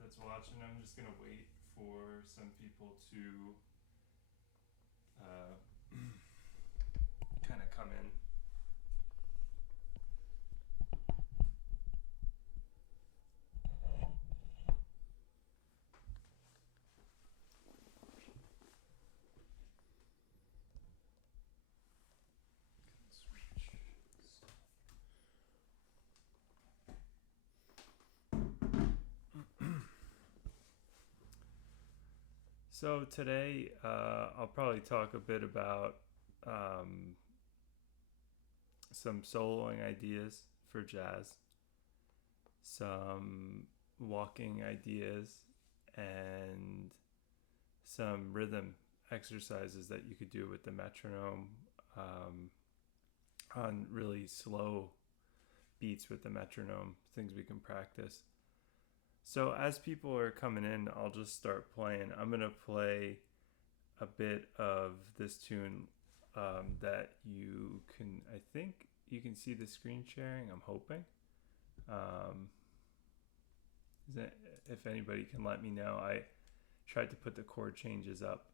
That's watching. I'm just gonna wait for some people to kind of come in. So today, I'll probably talk a bit about some soloing ideas for jazz, some walking ideas, and some rhythm exercises that you could do with the metronome on really slow beats with the metronome, things we can practice. So as people are coming in, I'll just start playing. I'm going to play a bit of this tune that you can, I think you can see the screen sharing, I'm hoping. If anybody can let me know, I tried to put the chord changes up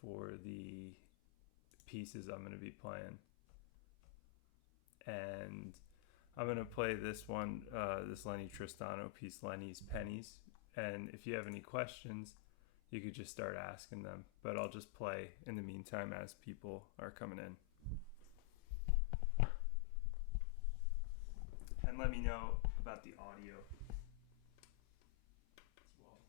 for the pieces I'm going to be playing. And I'm going to play this one, this Lenny Tristano piece, Lenny's Pennies. And if you have any questions, you could just start asking them. But I'll just play in the meantime as people are coming in. And let me know about the audio as well.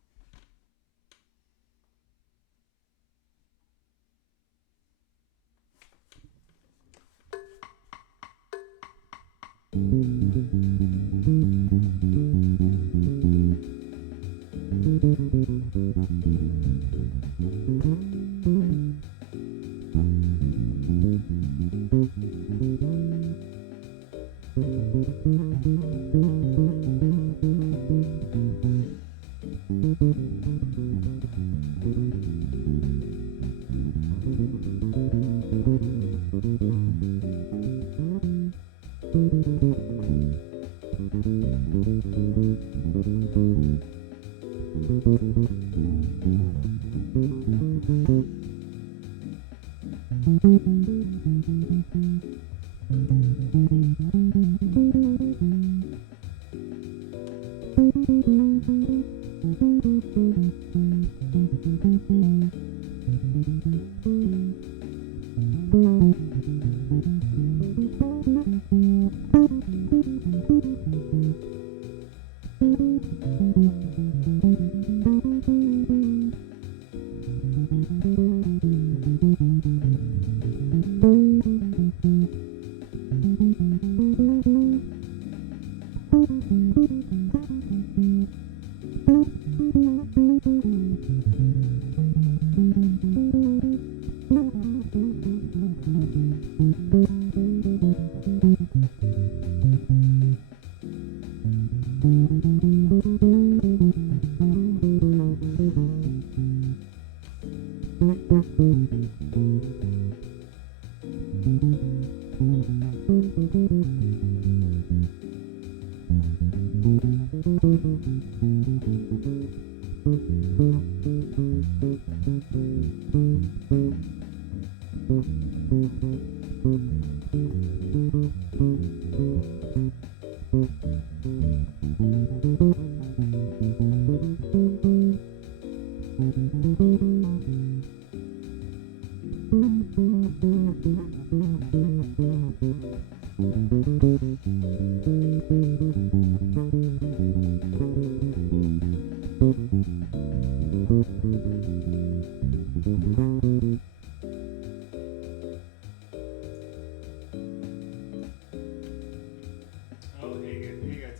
Oh, hey guys,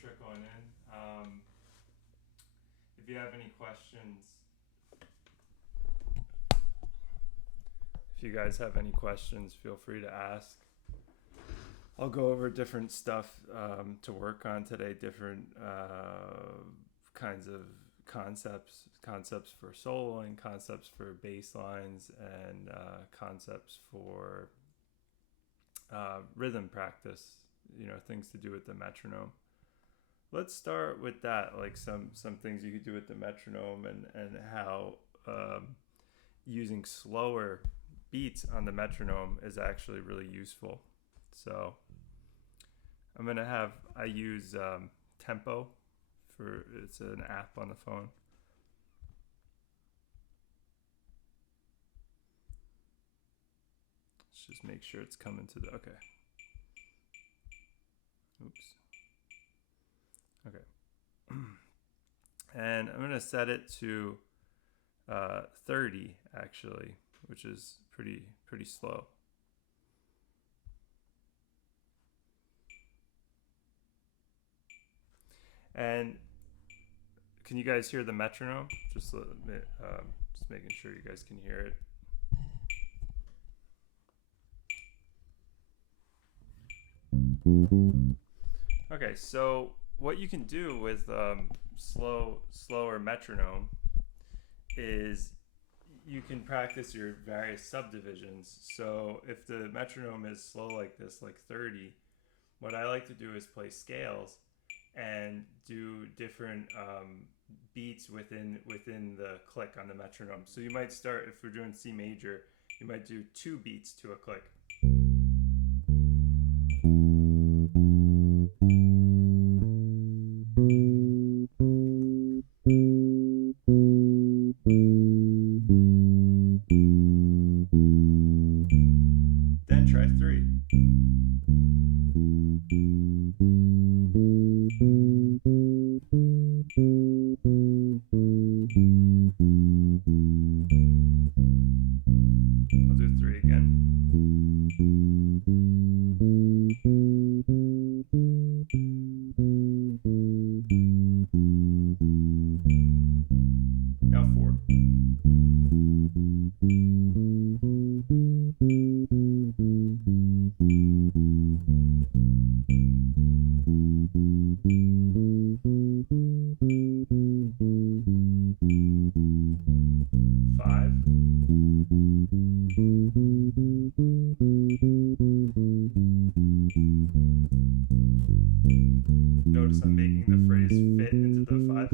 Trickling in. If you have any questions, if you guys have any questions, feel free to ask. I'll go over different stuff to work on today, different kinds of concepts for soloing, concepts for bass lines, and concepts for rhythm practice, things to do with the metronome. Let's start with that, like some things you could do with the metronome and how using slower beats on the metronome is actually really useful. So I use Tempo it's an app on the phone. Let's just make sure it's coming to okay. Oops. Okay. And I'm going to set it to 30 actually, which is pretty slow. And can you guys hear the metronome? Just making sure you guys can hear it. Okay, so what you can do with slower metronome is you can practice your various subdivisions. So if the metronome is slow like this, like 30, what I like to do is play scales and do different beats within the click on the metronome. So you might start, if we're doing C major, you might do 2 beats to a click. Then try 3. I'll do 3 again. Now 4. Notice I'm making the phrase fit into the 5.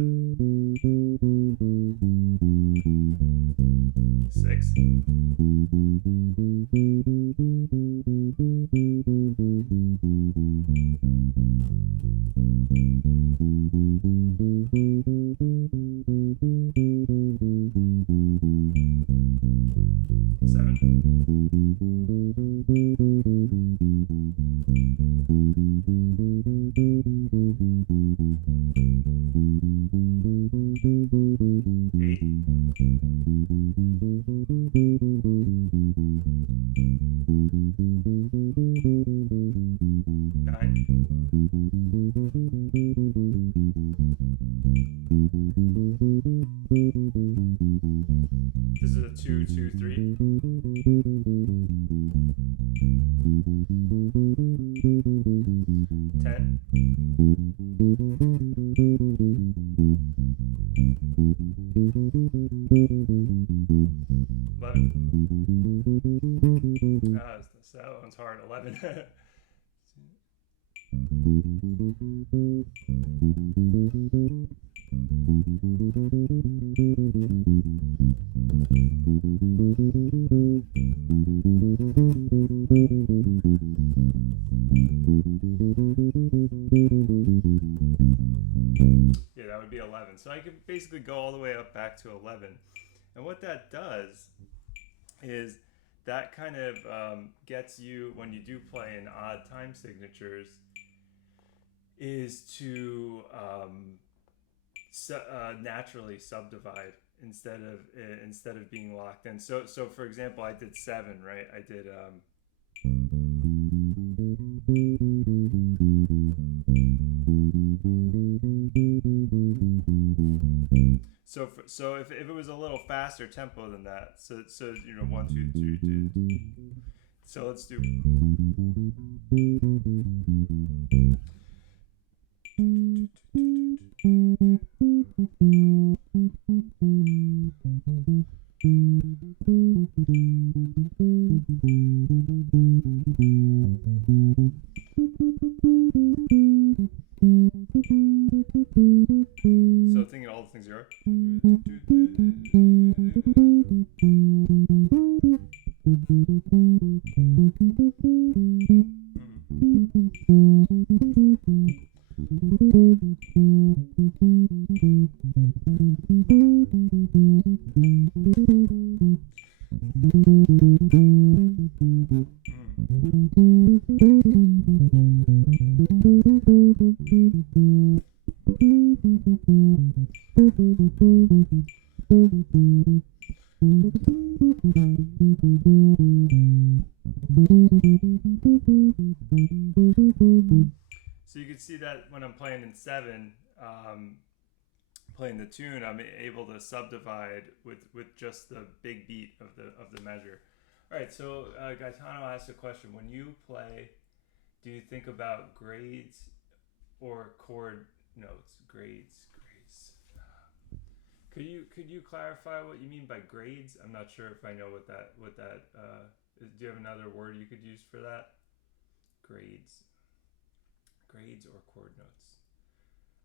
6. 7. 8. 9. This is a 2, 2, 3. 10. 11. That one's hard. 11. Yeah, that would be 11. So I could basically go all the way up back to 11. And what that does is that kind of gets you, when you do play in odd time signatures, is to naturally subdivide instead of being locked in. So for example, I did 7, right? I did so if it was a little faster tempo than that, so 1, 2, 3, 2. So let's do. So thinking all the things you are. So you can see that when I'm playing in 7, playing the tune, I'm able to subdivide with just the big beat of the measure. All right, so Gaetano asked a question: when you play, do you think about grades or chord notes? Grades. Could you clarify what you mean by grades? I'm not sure if I know what that is. Do you have another word you could use for that? Grades or chord notes.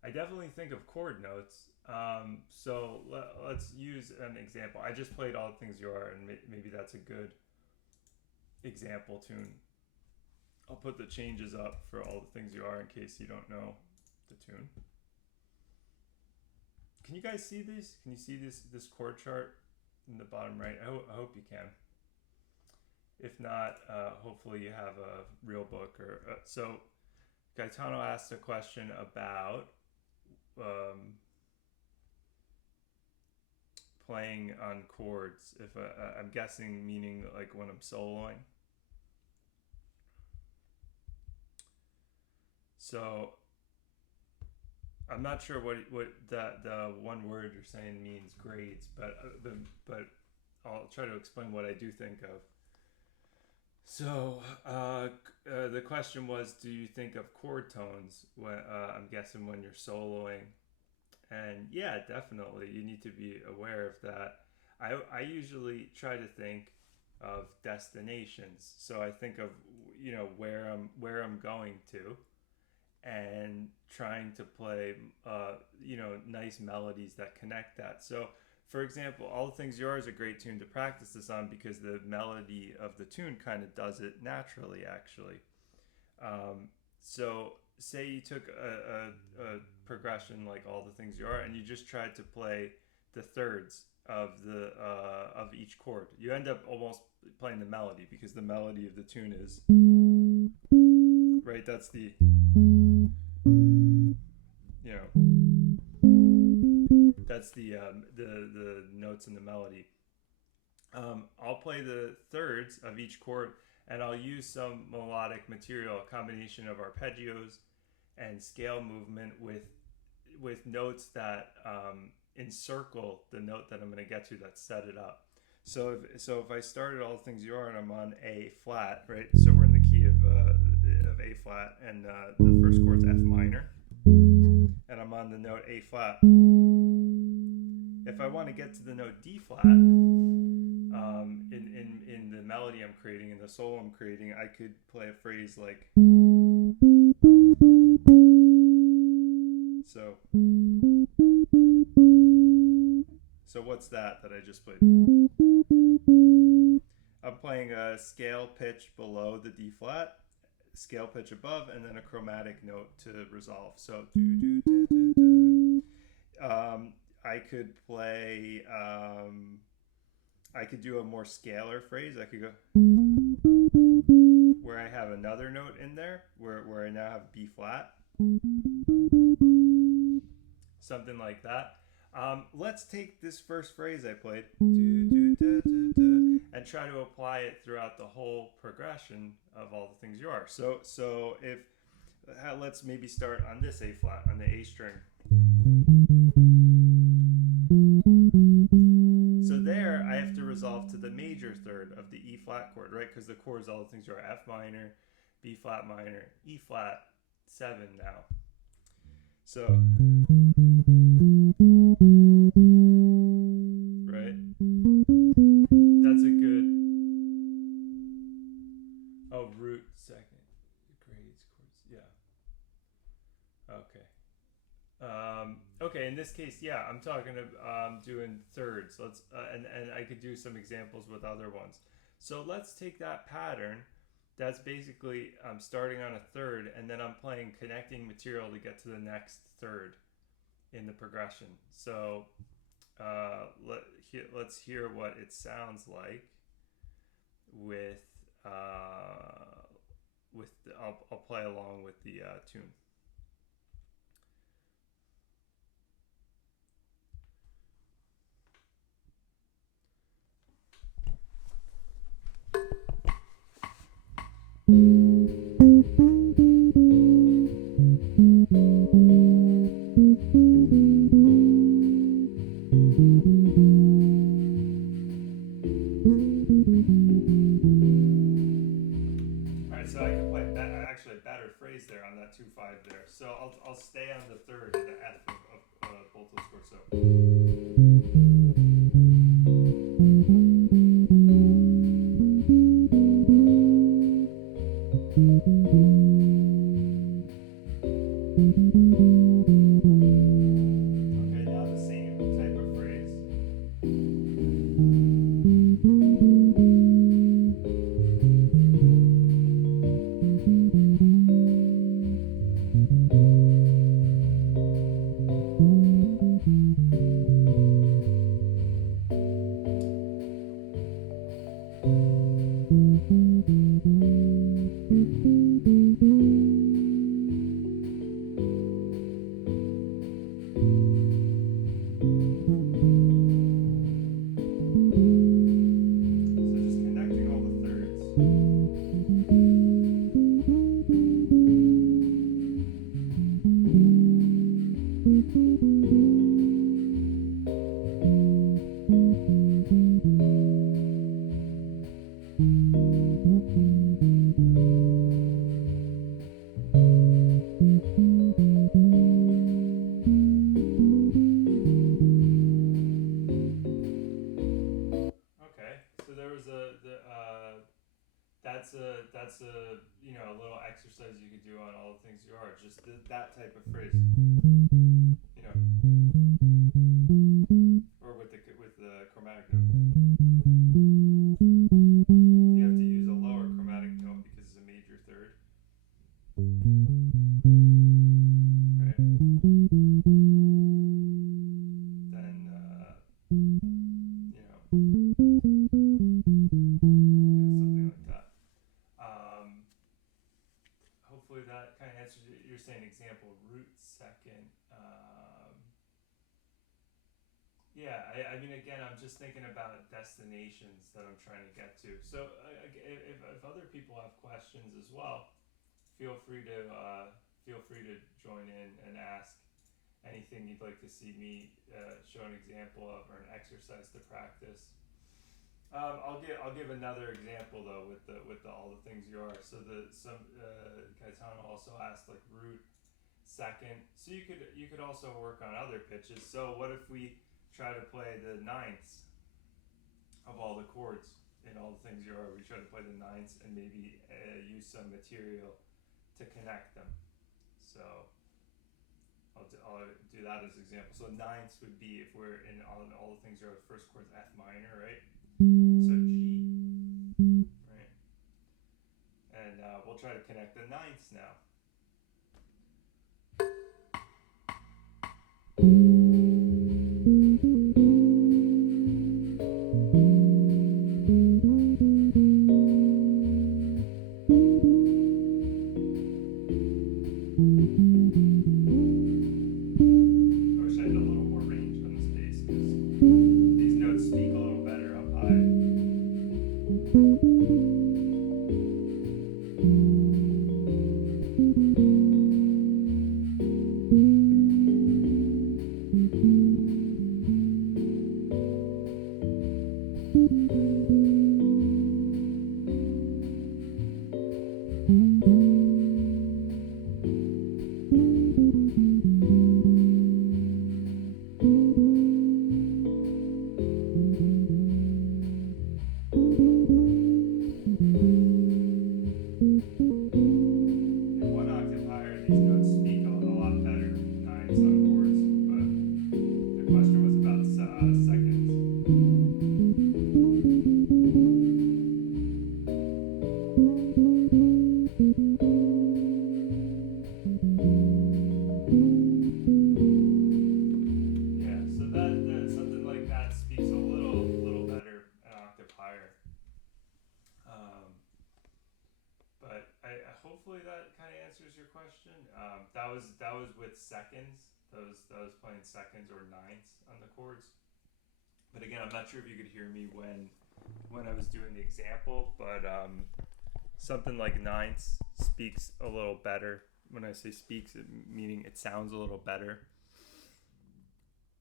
I definitely think of chord notes. So let's use an example. I just played All the Things You Are, and maybe that's a good example tune. I'll put the changes up for All the Things You Are in case you don't know the tune. Can you guys see these? Can you see this chord chart in the bottom right? I hope you can. If not, hopefully you have a real book. So Gaetano asked a question about playing on chords. If I'm guessing, meaning like when I'm soloing. So I'm not sure what the one word you're saying means, grades, but I'll try to explain what I do think of. So the question was, do you think of chord tones when I'm guessing when you're soloing? And yeah, definitely, you need to be aware of that. I usually try to think of destinations. So I think of where I'm going to, and trying to play nice melodies that connect that. So for example, All the Things You Are is a great tune to practice this on because the melody of the tune kind of does it naturally, actually. So say you took a progression like All the Things You Are and you just tried to play the thirds of each chord. You end up almost playing the melody because the melody of the tune is right. That's the that's the notes in the melody. I'll play the thirds of each chord, and I'll use some melodic material, a combination of arpeggios and scale movement with notes that encircle the note that I'm going to get to that set it up. So if I started All the Things You Are and I'm on A flat, right? So we're in the key of A flat, and the first chord's F minor, and I'm on the note A flat. If I want to get to the note D flat, in the melody I'm creating, in the solo I'm creating, I could play a phrase like so. So what's that I just played? I'm playing a scale pitch below the D flat, scale pitch above, and then a chromatic note to resolve. So I could play. I could do a more scalar phrase. I could go where I have another note in there, where I now have B flat, something like that. Let's take this first phrase I played and try to apply it throughout the whole progression of All the Things You Are. So if let's maybe start on this A flat, on the A string. So there I have to resolve to the major third of the E flat chord, right? Because the chords, All the Things You Are, F minor, B flat minor, E flat 7 now. So right, that's a good root second grades chords, yeah. Okay, in this case, yeah, I'm talking about doing thirds. Let's and I could do some examples with other ones. So let's take that pattern. That's basically I'm starting on a third, and then I'm playing connecting material to get to the next third in the progression. So let's hear what it sounds like with I'll play along with the tune. So I can play actually a better phrase there on that 2-5 there. So I'll stay on the third, the F of both those chords. So. Okay, now the same type of phrase. that's a a little exercise you could do on all the things you are. Just that type of phrase, or with the chromatic note. You have to use a lower chromatic note because it's a major third, right? Then something like that. Hopefully that kind of answers it. You're saying example root second. Yeah, I mean, again, I'm just thinking about destinations that I'm trying to get to. So if other people have questions as well, feel free to join in and ask anything you'd like to see me show an example of or an exercise to practice. I'll give another example though with all the things you are. So Caetano also asked like root second. So you could also work on other pitches. So what if we try to play the ninths of all the chords in all the things you are? We try to play the ninths and maybe use some material to connect them. So I'll do that as an example. So ninths would be if we're in all the things you are. The first chord's F minor, right? So G, right? And we'll try to connect the ninths now. That was with seconds. That was playing seconds or ninths on the chords. But again, I'm not sure if you could hear me when I was doing the example, but something like ninths speaks a little better. When I say speaks, meaning it sounds a little better,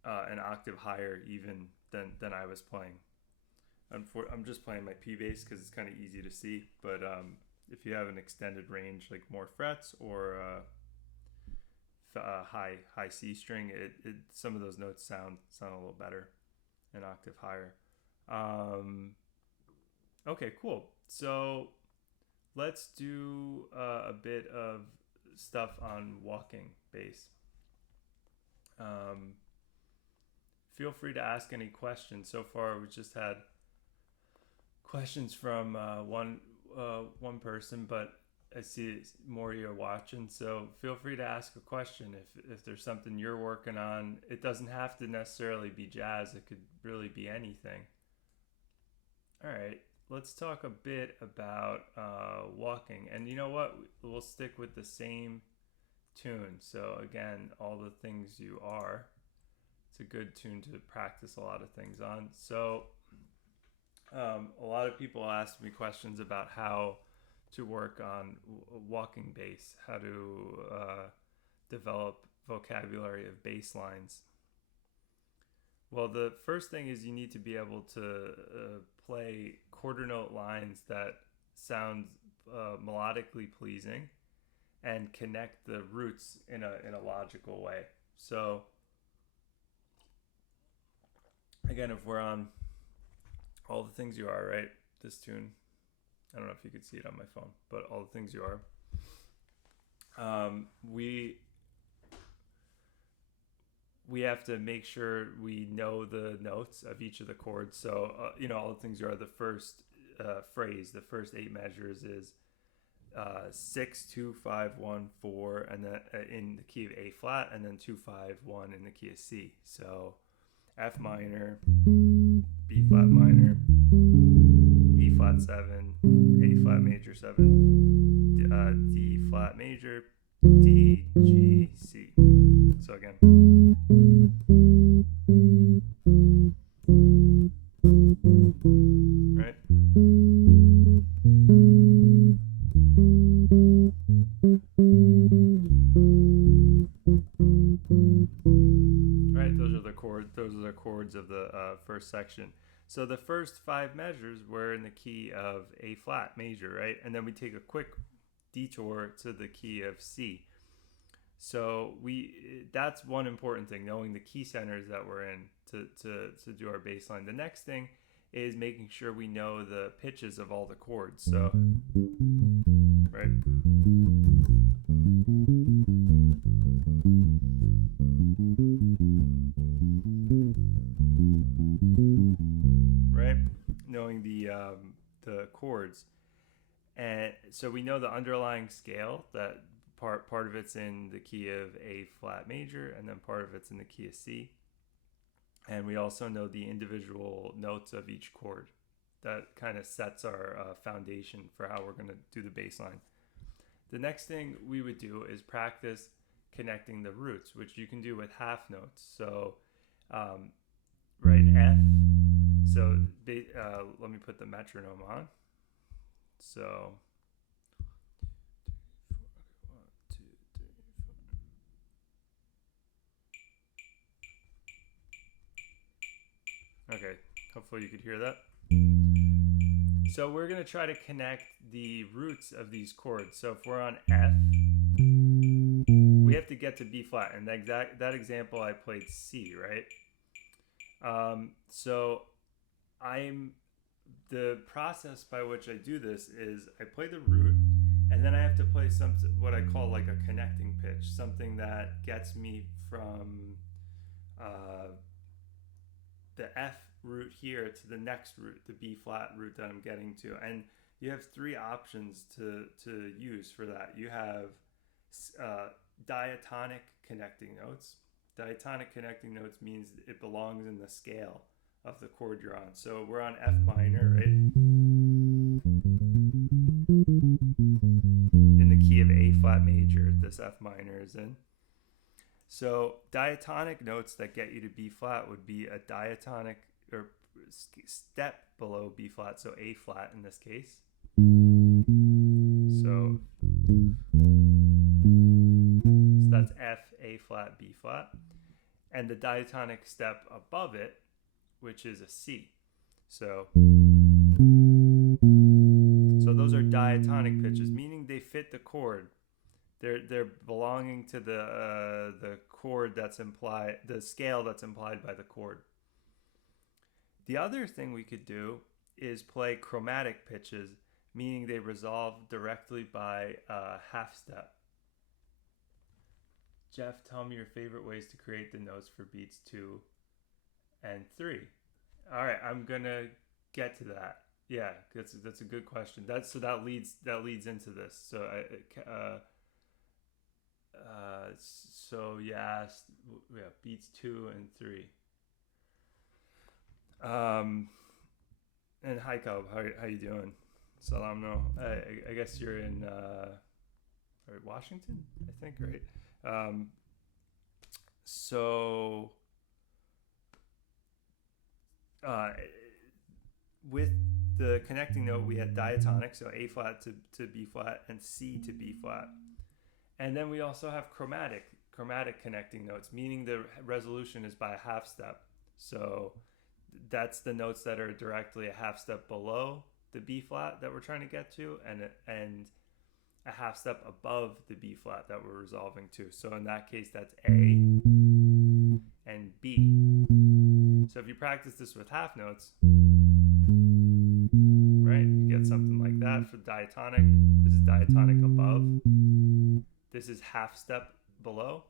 an octave higher even than I was playing. I'm just playing my P bass because it's kind of easy to see. But if you have an extended range, like more frets or high C string, it some of those notes sound a little better, an octave higher. Okay, cool. So let's do a bit of stuff on walking bass. Feel free to ask any questions. So far, we just had questions from one person, but I see more of you are watching, so feel free to ask a question if there's something you're working on. It doesn't have to necessarily be jazz. It could really be anything. All right, let's talk a bit about walking. And you know what? We'll stick with the same tune. So again, all the things you are. It's a good tune to practice a lot of things on. So a lot of people ask me questions about how to work on walking bass, how to develop vocabulary of bass lines. Well, the first thing is you need to be able to play quarter note lines that sound melodically pleasing and connect the roots in a logical way. So again, if we're on all the things you are, right, this tune, I don't know if you could see it on my phone, but all the things you are. We have to make sure we know the notes of each of the chords. So, all the things you are. The first phrase, the first 8 measures is 6, 2, 5, 1, 4, and then in the key of A flat, and then 2, 5, 1 in the key of C. So F minor, B flat minor, E flat 7, A flat major 7, D flat major, D, G, C. So again. Right? Right, those are the chords of the first section. So the first 5 measures were in the key of A flat major, right? And then we take a quick detour to the key of C. So that's one important thing, knowing the key centers that we're in to do our bass line. The next thing is making sure we know the pitches of all the chords. So, right? Right? Knowing the chords. And so we know the underlying scale, that part of it's in the key of A flat major, and then part of it's in the key of C. And we also know the individual notes of each chord. That kind of sets our foundation for how we're going to do the bass line. The next thing we would do is practice connecting the roots, which you can do with half notes. So, right, F. So let me put the metronome on. So, 1, 2, 3, 4. Okay, hopefully you could hear that. So we're going to try to connect the roots of these chords. So if we're on F, we have to get to B flat. And that example I played C, right? So the process by which I do this is I play the root, and then I have to play what I call like a connecting pitch, something that gets me from the F root here to the next root, the B flat root that I'm getting to. And you have 3 options to use for that. You have diatonic connecting notes. Diatonic connecting notes means it belongs in the scale of the chord you're on. So we're on F minor, right? In the key of A flat major, this F minor is in. So diatonic notes that get you to B flat would be a diatonic or step below B flat, so A flat in this case. So that's F, A flat, B flat. And the diatonic step above it, which is a C. So those are diatonic pitches, meaning they fit the chord. They're belonging to the chord that's implied, the scale that's implied by the chord. The other thing we could do is play chromatic pitches, meaning they resolve directly by a half step. Jeff, tell me your favorite ways to create the notes for beats 2 and 3. All right, I'm gonna get to that. Yeah, that's a good question. That leads into this. So so you asked, beats 2 and 3. And hi, Caleb, how you doing? Salam no. I guess you're in Washington, I think, right? With the connecting note, we had diatonic, so A flat to B flat and C to B flat. And then we also have chromatic connecting notes, meaning the resolution is by a half step. So that's the notes that are directly a half step below the B flat that we're trying to get to, and a half step above the B flat that we're resolving to. So in that case, that's A and B. So if you practice this with half notes, right, you get something like that. that for diatonic. This is diatonic above. This is half step below,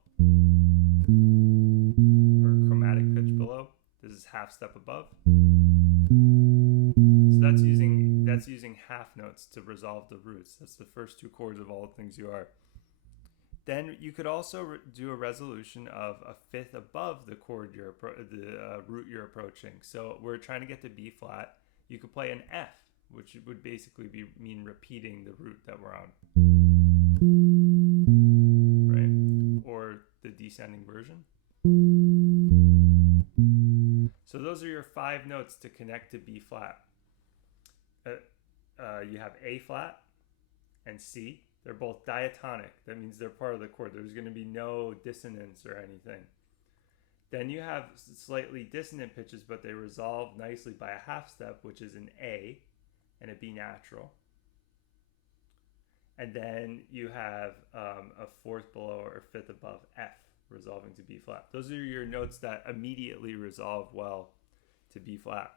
or chromatic pitch below. This is half step above. So that's using half notes to resolve the roots. That's the first two chords of all things you are. Then you could also do a resolution of a fifth above the chord root you're approaching. So we're trying to get to B flat. You could play an F, which would basically mean repeating the root that we're on, right? Or the descending version. So those are your 5 notes to connect to B flat. You have A flat and C. They're both diatonic. That means they're part of the chord. There's going to be no dissonance or anything. Then you have slightly dissonant pitches, but they resolve nicely by a half step, which is an A and a B natural. And then you have a fourth below or a fifth above F, resolving to B flat. Those are your notes that immediately resolve well to B flat.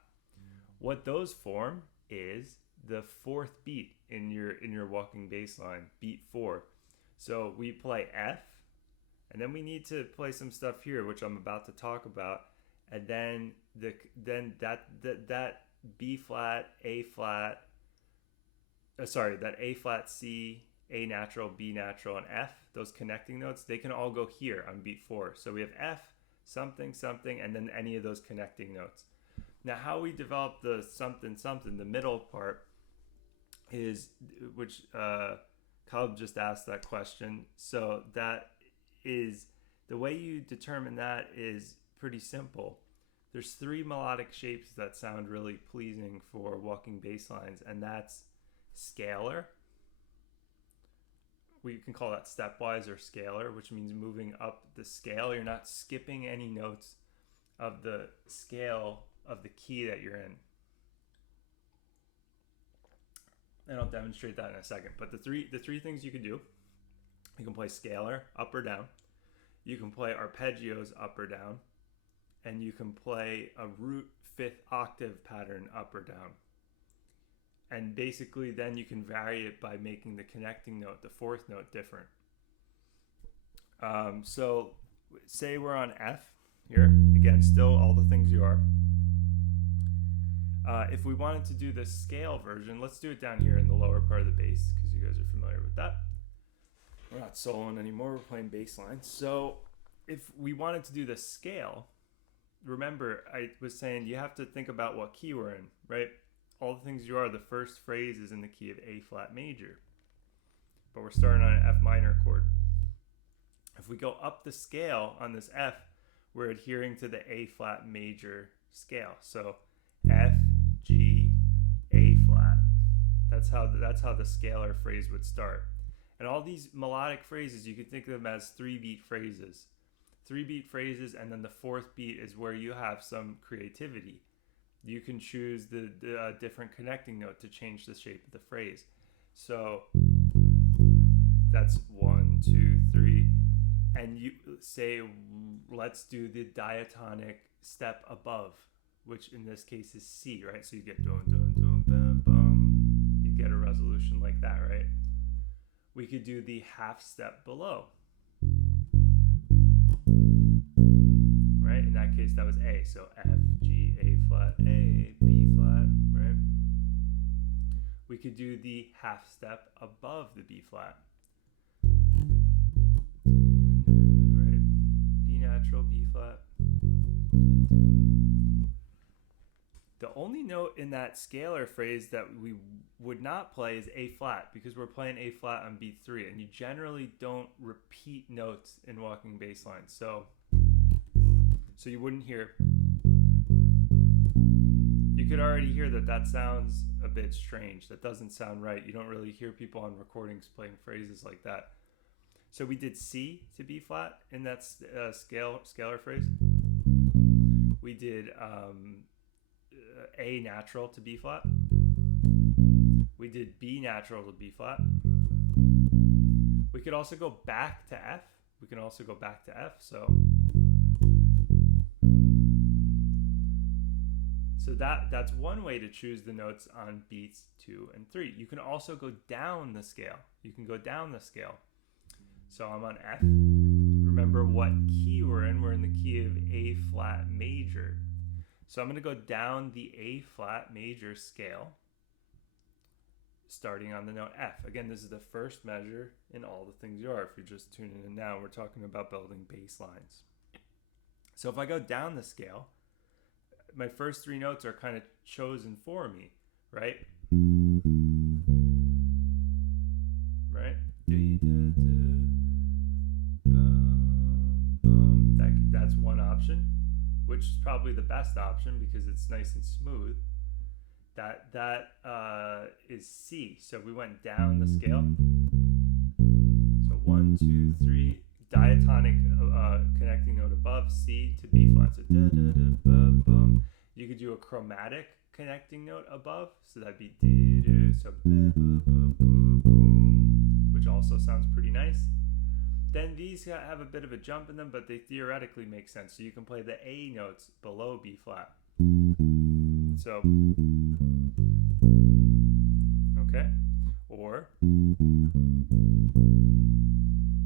What those form is the fourth beat in your walking bass line, beat 4. So we play F, and then we need to play some stuff here, which I'm about to talk about, and then that B flat, A flat, that A flat, C, A natural, B natural, and F, those connecting notes, they can all go here on beat 4. So we have F, something, something, and then any of those connecting notes. Now, how we develop the something, something, the middle part, is, which Caleb just asked that question. So that is, the way you determine that is pretty simple. There's 3 melodic shapes that sound really pleasing for walking bass lines, and that's scalar. We can call that stepwise or scalar, which means moving up the scale. You're not skipping any notes of the scale of the key that you're in. And I'll demonstrate that in a second. But the three things you can do: you can play scalar up or down, you can play arpeggios up or down, and you can play a root 5th octave pattern up or down. And basically then you can vary it by making the connecting note, the 4th note, different. So say we're on F here, again, still all the things you are. If we wanted to do the scale version, let's do it down here in the lower part of the bass, because you guys are familiar with that. We're not soloing anymore, we're playing bass line. So if we wanted to do the scale, remember I was saying you have to think about what key we're in, right? All the things you are, the first phrase is in the key of A flat major, but we're starting on an F minor chord. If we go up the scale on this F, we're adhering to the A flat major scale. So F, G, A flat. That's how the scalar phrase would start. And all these melodic phrases, you can think of them as 3-beat phrases. 3-beat phrases, and then the 4th beat is where you have some creativity. You can choose the different connecting note to change the shape of the phrase. So that's 1, 2, 3. And you say, let's do the diatonic step above, which in this case is C, right? So you get dun, dun, dun, bum, bum. You get a resolution like that, right? We could do the half step below, right? In that case, that was A. So F, G, A flat, A, B flat, right? We could do the half step above the B flat, right? B natural, B flat. The only note in that scalar phrase that we would not play is A flat, because we're playing A flat on beat 3, and you generally don't repeat notes in walking bass lines. So you wouldn't hear. You could already hear that sounds a bit strange. That doesn't sound right. You don't really hear people on recordings playing phrases like that. So we did C to B flat in that scalar phrase. We did A natural to B flat. We did B natural to B flat. We could also go back to F. We can also go back to F. So So that's one way to choose the notes on beats 2 and 3. You can also go down the scale. So I'm on F. Remember what key we're in. We're in the key of A flat major. So I'm going to go down the A flat major scale, starting on the note F. Again, this is the first measure in All the Things You Are. If you're just tuning in now, we're talking about building bass lines. So if I go down the scale, my first 3 notes are kind of chosen for me, right? Right? That's one option, which is probably the best option because it's nice and smooth. That is C. So we went down the scale. So 1, 2, 3, diatonic connecting note above C to B flat. So da da da ba bum. You could do a chromatic connecting note above, so that'd be dee doo. So ba ba ba boo boom, which also sounds pretty nice. Then these have a bit of a jump in them, but they theoretically make sense. So you can play the A notes below B flat. So, okay, or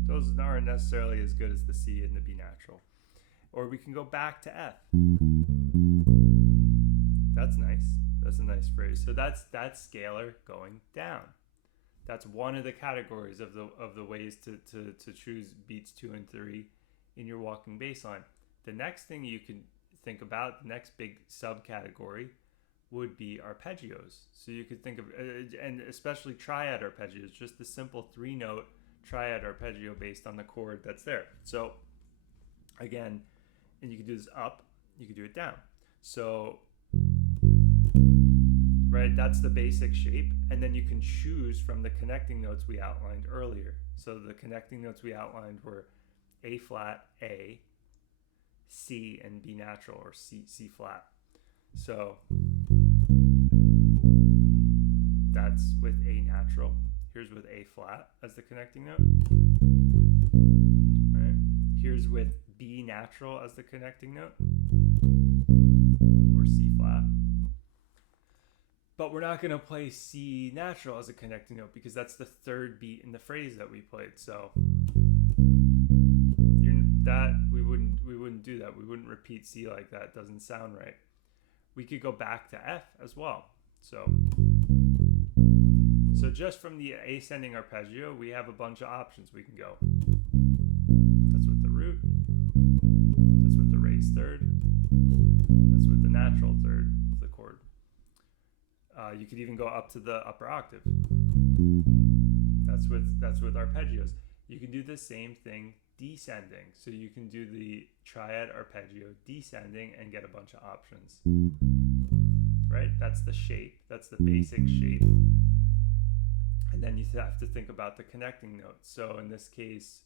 those aren't necessarily as good as the C and the B natural. Or we can go back to F. That's nice. That's a nice phrase. So that's scalar going down. That's one of the categories of the ways to choose beats 2 and 3 in your walking bass line. The next thing you can think about, the next big subcategory, would be arpeggios. So you could think of, and especially triad arpeggios, just the simple 3-note triad arpeggio based on the chord that's there. So again, and you can do this up, you can do it down. So, right, that's the basic shape. And then you can choose from the connecting notes we outlined earlier. So the connecting notes we outlined were A flat, A, C, and B natural, or C flat. So that's with A natural. Here's with A flat as the connecting note. Right. Here's with B natural as the connecting note, or C flat. But we're not going to play C natural as a connecting note because that's the third beat in the phrase that we played. So we wouldn't do that. We wouldn't repeat C like that. It doesn't sound right. We could go back to F as well. So just from the ascending arpeggio, we have a bunch of options we can go. That's with the root. That's with the raised third. That's with the natural third of the chord. You could even go up to the upper octave. That's with arpeggios. You can do the same thing descending. So you can do the triad arpeggio descending and get a bunch of options. Right? That's the shape. That's the basic shape. And then you have to think about the connecting notes. So in this case,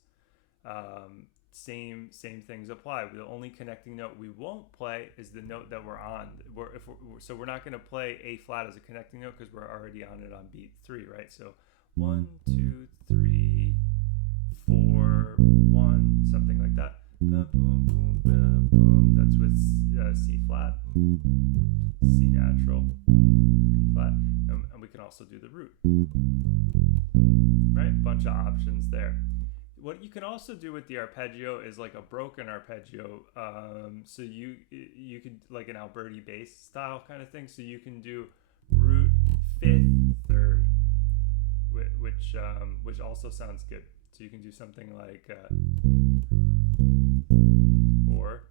same things apply. The only connecting note we won't play is the note that we're on. So we're not going to play A flat as a connecting note because we're already on it on beat 3, right? So 1, 2, 3, 4, 1, something like that. Boom, boom, boom, boom, boom. That's with C flat, C natural, B flat, and we can also do the root. Right, bunch of options there. What you can also do with the arpeggio is like a broken arpeggio. So you could, like an Alberti bass style kind of thing. So you can do root, 5th, 3rd, which also sounds good. So you can do something like or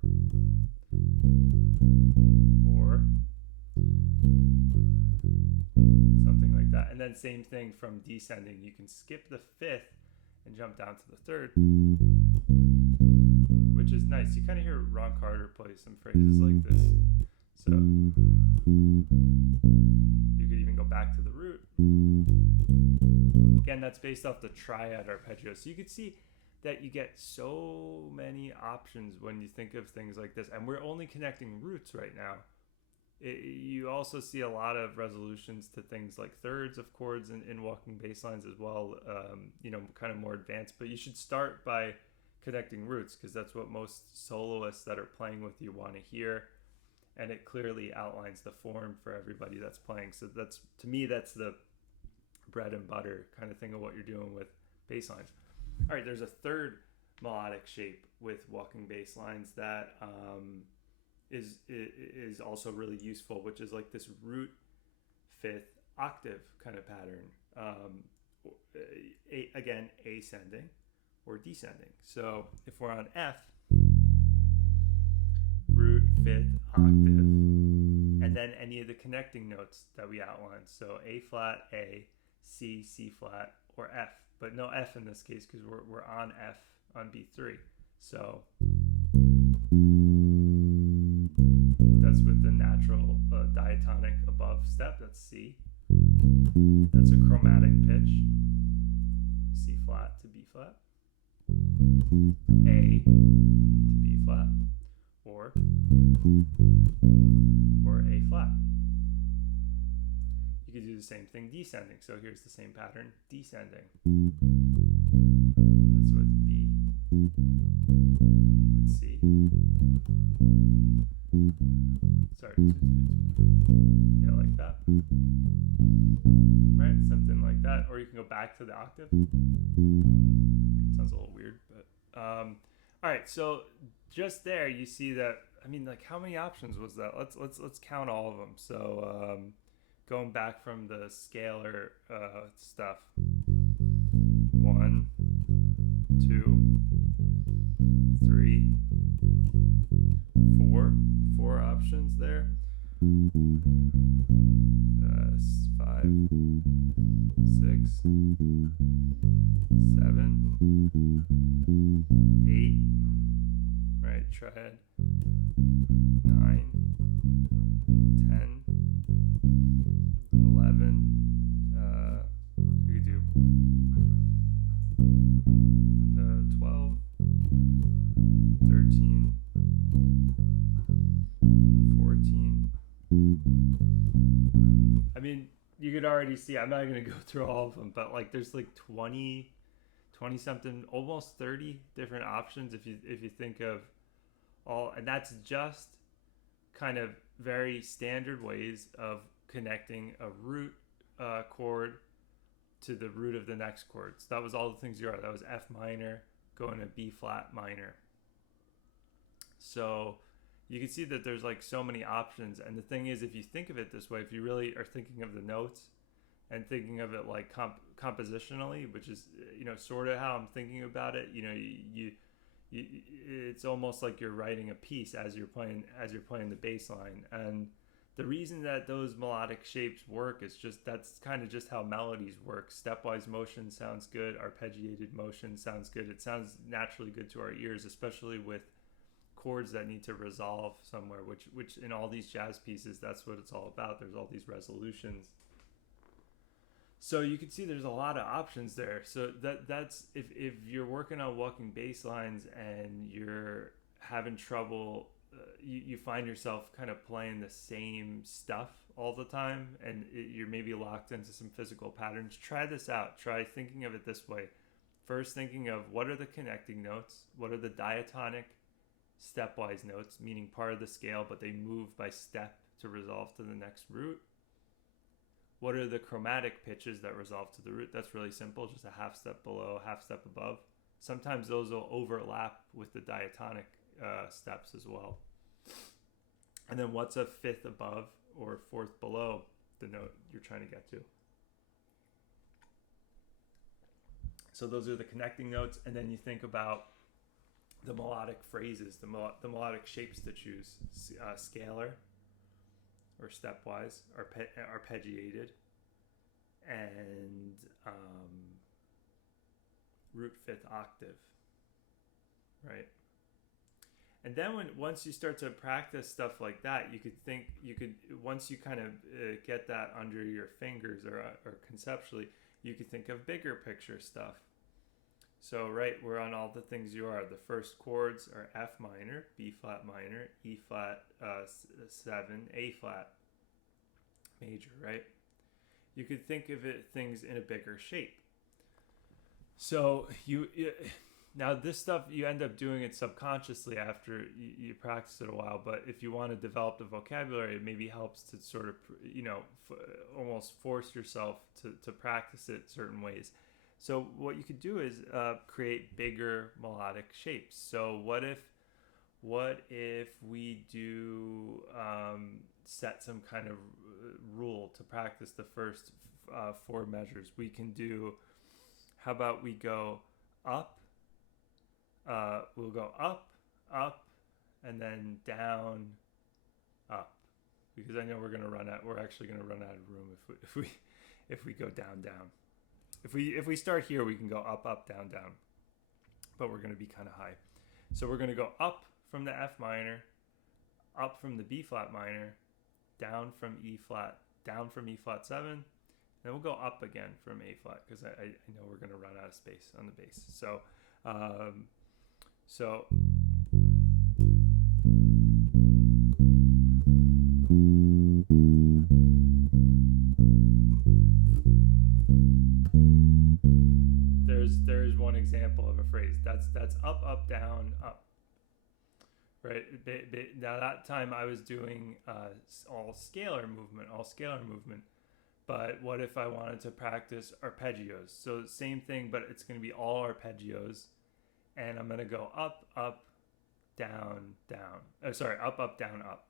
something like that. And then same thing from descending. You can skip the 5th and jump down to the 3rd, which is nice. You kind of hear Ron Carter play some phrases like this. So you could even go back to the root. Again, that's based off the triad arpeggio. So you could see that you get so many options when you think of things like this. And we're only connecting roots right now. You also see a lot of resolutions to things like thirds of chords in walking bass lines as well, kind of more advanced. But you should start by connecting roots because that's what most soloists that are playing with you want to hear. and it clearly outlines the form for everybody that's playing. So that's, to me, that's the bread and butter kind of thing of what you're doing with bass lines. All right, there's a third melodic shape with walking bass lines that is also really useful, which is like this root fifth octave kind of pattern. Again, ascending or descending. So if we're on F, root fifth octave, and then any of the connecting notes that we outlined. So A flat, A, C, C flat, or F. But no F in this case because we're on F on B3. So that's with the natural diatonic above step. That's C. That's a chromatic pitch. C flat to B flat. A to B flat. Or A flat. You could do the same thing descending. So here's the same pattern, descending. That's with B, with C. Sorry, yeah, like that. Right, something like that. Or you can go back to the octave. Sounds a little weird, but all right. So just there, you see that. I mean, like, how many options was that? Let's count all of them. So going back from the scalar stuff. 1, 2, 3, 4. 4 options there. 5, 6, 7, 8. Right, triad. 9, 10, 11. You could do 12, 13, 14. I mean, you could already see, I'm not going to go through all of them, but like there's like 20 something, almost 30 different options if you think of all, and that's just kind of very standard ways of connecting a root chord to the root of the next chord. So that was all the things you are. That was F minor going to B flat minor. So you can see that there's like so many options. And the thing is, if you think of it this way, if you really are thinking of the notes and thinking of it like compositionally, which is, sort of how I'm thinking about it, you it's almost like you're writing a piece as you're playing the bass line. And the reason that those melodic shapes work is just, that's kind of just how melodies work. Stepwise motion sounds good. Arpeggiated motion sounds good. It sounds naturally good to our ears, especially with chords that need to resolve somewhere, which in all these jazz pieces, that's what it's all about. There's all these resolutions. So you can see there's a lot of options there. So that's if you're working on walking bass lines and you're having trouble, you find yourself kind of playing the same stuff all the time, and you're maybe locked into some physical patterns. Try this out. Try thinking of it this way. First, thinking of what are the connecting notes, what are the diatonic stepwise notes, meaning part of the scale, but they move by step to resolve to the next root. What are the chromatic pitches that resolve to the root? That's really simple, just a half step below, half step above. Sometimes those will overlap with the diatonic steps as well. And then what's a fifth above or fourth below the note you're trying to get to? So those are the connecting notes, and then you think about the melodic phrases, the melodic shapes to choose. Scalar or stepwise, arpeggiated, and root fifth octave, right? And then once you start to practice stuff like that, once you kind of get that under your fingers or conceptually, you could think of bigger picture stuff. So, right, we're on all the things you are. The first chords are F minor, B flat minor, E flat 7, A flat major, right? You could think of things in a bigger shape. So Now, this stuff, you end up doing it subconsciously after you practice it a while, but if you want to develop the vocabulary, it maybe helps to sort of, almost force yourself to practice it certain ways. So what you could do is create bigger melodic shapes. So what if we do set some kind of rule to practice the first four measures? We can do, how about we go up, we'll go up, up, and then down, up. Because I know we're actually gonna run out of room if we go down, down. If we start here, we can go up, up, down, down. But we're gonna be kind of high. So we're gonna go up from the F minor, up from the B flat minor, down from E flat 7, then we'll go up again from A flat, because I know we're going to run out of space on the bass. So there's one example of a phrase. That's up, up, down, up. Right. Now that time I was doing all scalar movement. But what if I wanted to practice arpeggios? So same thing, but it's going to be all arpeggios, and I'm going to go up, up, down, down. Up, up, down, up.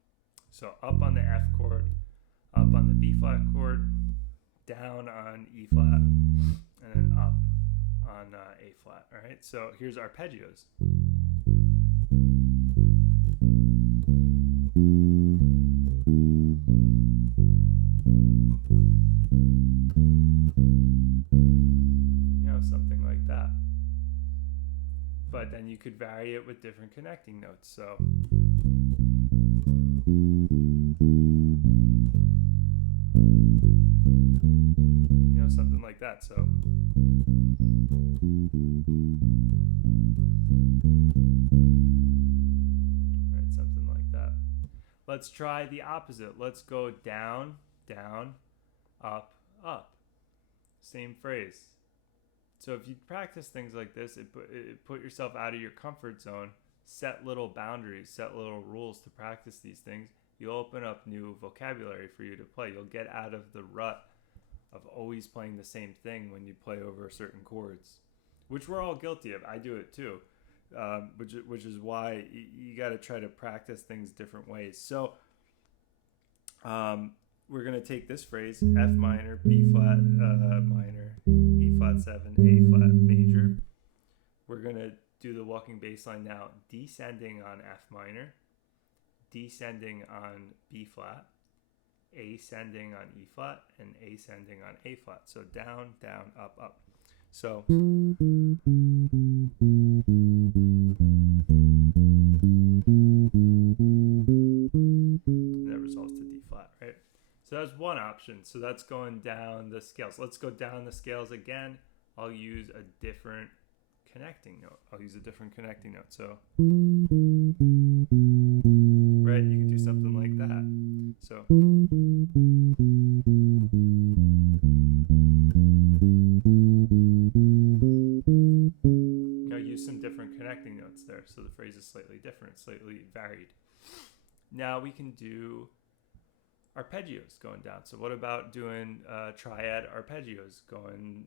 So up on the F chord, up on the B flat chord, down on E flat, and then up on A flat. All right. So here's arpeggios. Something like that. But then you could vary it with different connecting notes. So something like that. So right, something like that. Let's try the opposite. Let's go down, down, up, up. Same phrase. So if you practice things like this, it put yourself out of your comfort zone, set little boundaries, set little rules to practice these things, you'll open up new vocabulary for you to play. You'll get out of the rut of always playing the same thing when you play over certain chords, which we're all guilty of. I do it too, which is why you got to try to practice things different ways. So we're going to take this phrase, F minor, B flat minor, E flat 7, A flat major. We're going to do the walking bass line now, descending on F minor, descending on B flat, ascending on E flat, and ascending on A flat. So down, down, up, up. So that resolves to D flat, right? So that's one option. So that's going down the scales. Let's go down the scales again. I'll use a different connecting note. So, right, you can do something like that. So, use some different connecting notes there. So the phrase is slightly different, slightly varied. Now we can do arpeggios going down. So what about doing triad arpeggios going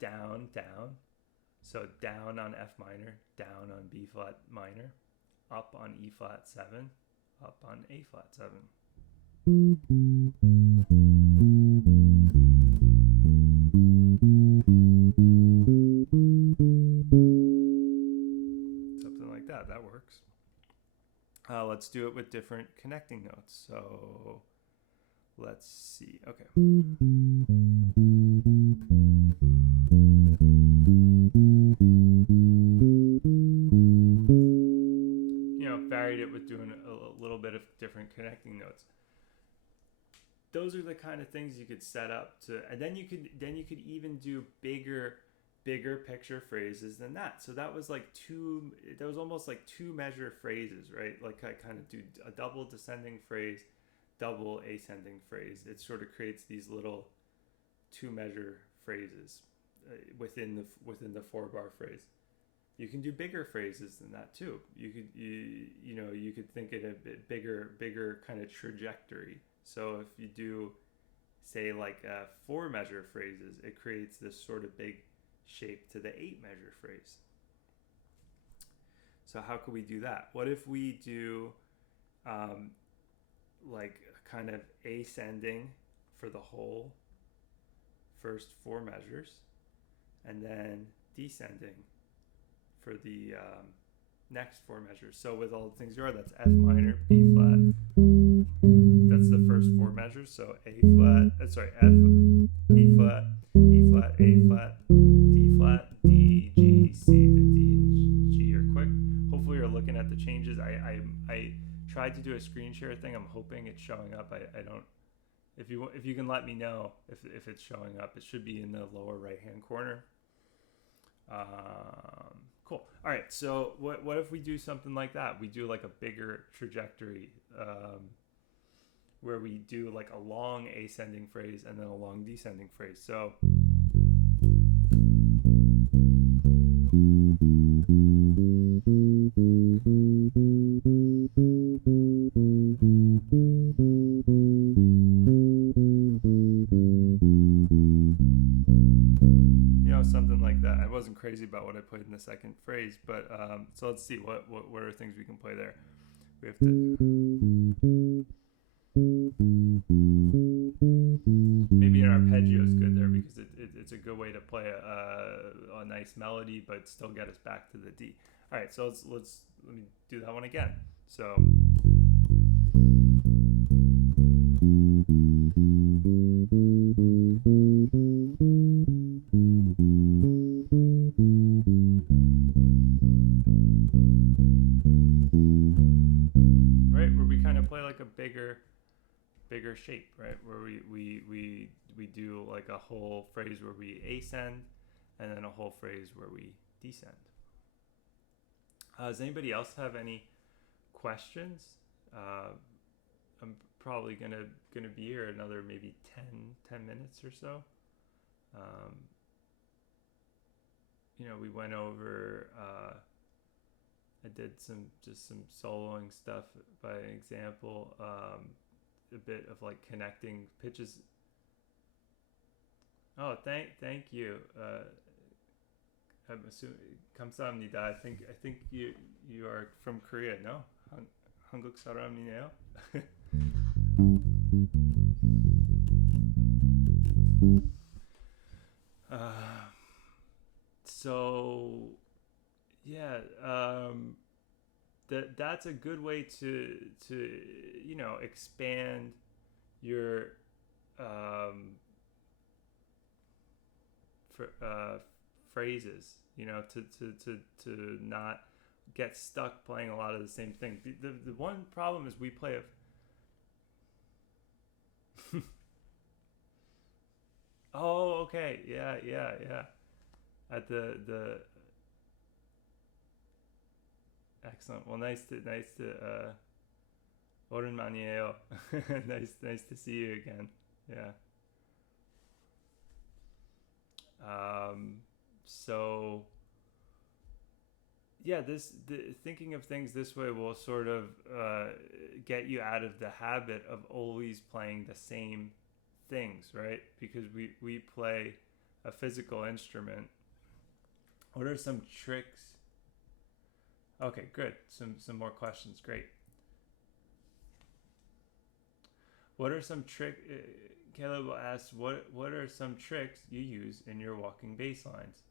down, down? So down on F minor, down on B flat minor, up on E flat 7, up on A flat 7. Something like that. That works. Let's do it with different connecting notes. So let's see. Okay. Varied it with doing a little bit of different connecting notes. Those are the kind of things you could set up to, and then you could even do bigger picture phrases than that. So that was almost like two measure phrases, right? Like I kind of do a double descending phrase, double ascending phrase. It sort of creates these little two measure phrases within the 4-bar phrase. You can do bigger phrases than that too. You could think it a bit bigger kind of trajectory. So if you do, say, like 4-measure phrases, it creates this sort of big shape to the 8-measure phrase. So how could we do that? What if we do like kind of ascending for the whole first 4 measures, and then descending for the next 4 measures. So with all the things you are, that's F minor, B flat. That's the first 4 measures. So F, B flat, E flat, A flat, D flat, D, G, C. The D and G are quick. Hopefully you're looking at the changes. I tried to do a screen share thing. I'm hoping it's showing up. I don't. If you can let me know if it's showing up, it should be in the lower right hand corner. Cool. All right. So what if we do something like that? We do like a bigger trajectory, where we do like a long ascending phrase and then a long descending phrase. So something like that. I wasn't crazy about what I played in the second phrase, but so let's see what are things we can play there. We have to maybe an arpeggio is good there because it's a good way to play a nice melody but still get us back to the D. All right, so let me do that one again. So right, where we kind of play like a bigger shape, right? Where we do like a whole phrase where we ascend and then a whole phrase where we descend. Does anybody else have any questions? I'm probably gonna be here another maybe 10 minutes or so. We went over I did some soloing stuff by example, a bit of like connecting pitches. Oh, thank you. I'm assuming 감사합니다. I think you are from Korea, no? 한국 사람이네요. So yeah, that's a good way to expand your phrases, to not get stuck playing a lot of the same thing. The one problem is we play oh, okay, yeah. At the excellent. Well, nice to 오랜만이에요. nice to see you again. Yeah. So yeah, thinking of things this way will sort of get you out of the habit of always playing the same things, right? Because we play a physical instrument. What are some tricks? Okay, good. Some more questions. Great. What are some tricks? Caleb asks, what are some tricks you use in your walking bass lines?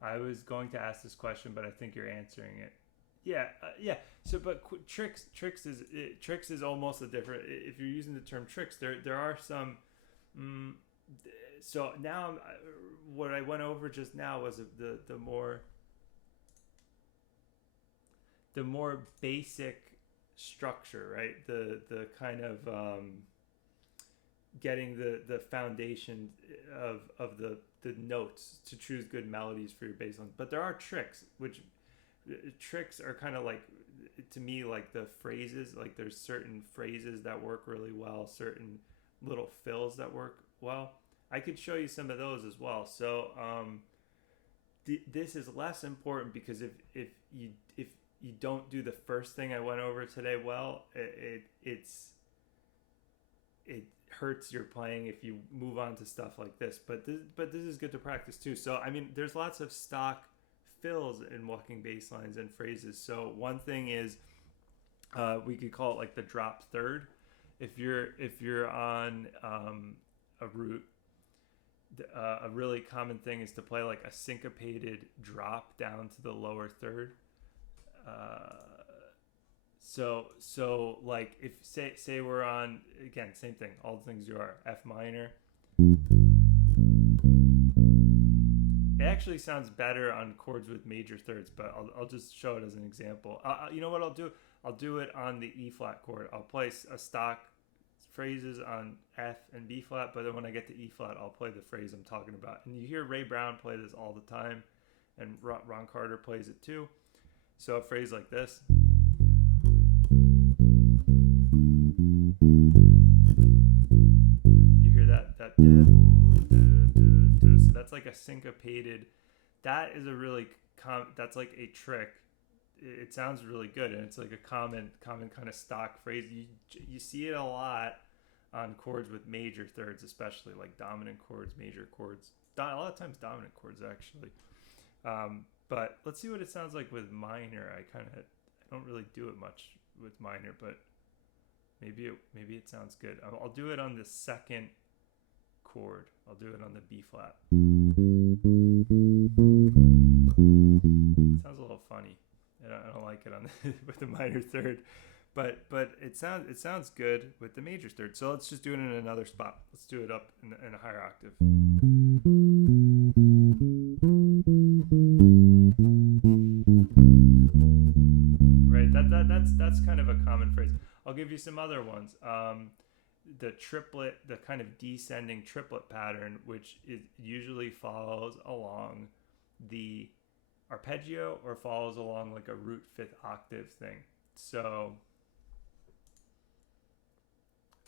I was going to ask this question, but I think you're answering it. Yeah. So, but tricks is almost a different. If you're using the term tricks, there are some. So now, what I went over just now was the more basic structure, right? The kind of getting the foundation of the notes to choose good melodies for your bass lines. But there are tricks, which tricks are kind of like, to me, like the phrases. Like there's certain phrases that work really well, certain little fills that work well. I could show you some of those as well. So this is less important because if you don't do the first thing I went over today well, it hurts your playing if you move on to stuff like this. But this is good to practice too. So I mean, there's lots of stock fills in walking bass lines and phrases. So one thing is we could call it like the drop third. If you're on a route, a really common thing is to play like a syncopated drop down to the lower third. So like if say we're on, again, same thing, all the things you are, F minor. It actually sounds better on chords with major thirds, but I'll just show it as an example. You know what I'll do? I'll do it on the E flat chord. I'll play a stock phrases on F and B flat, but then when I get to E flat, I'll play the phrase I'm talking about. And you hear Ray Brown play this all the time, and Ron Carter plays it too. So a phrase like this. You hear that so that's like a syncopated. That is a really that's like a trick. It sounds really good, and it's like a common kind of stock phrase. You see it a lot on chords with major thirds, especially like dominant chords, major chords. A lot of times dominant chords actually. But let's see what it sounds like with minor. I don't really do it much with minor, but maybe it sounds good. I'll do it on the second chord. I'll do it on the B flat. It sounds a little funny. I don't like it on with the minor third, but it sounds good with the major third. So let's just do it in another spot. Let's do it up in a higher octave. Right. That's kind of a common phrase. I'll give you some other ones. The triplet, the kind of descending triplet pattern, which usually follows along the arpeggio or follows along like a root fifth octave thing. So,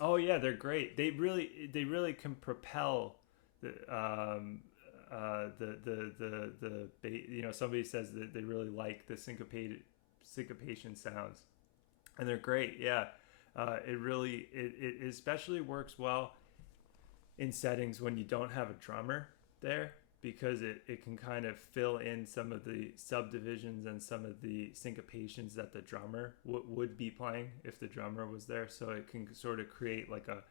oh yeah, they're great. They really can propel the somebody says that they really like the syncopation sounds, and they're great. Yeah, it especially works well in settings when you don't have a drummer there, because it can kind of fill in some of the subdivisions and some of the syncopations that the drummer would be playing if the drummer was there. So it can sort of create like a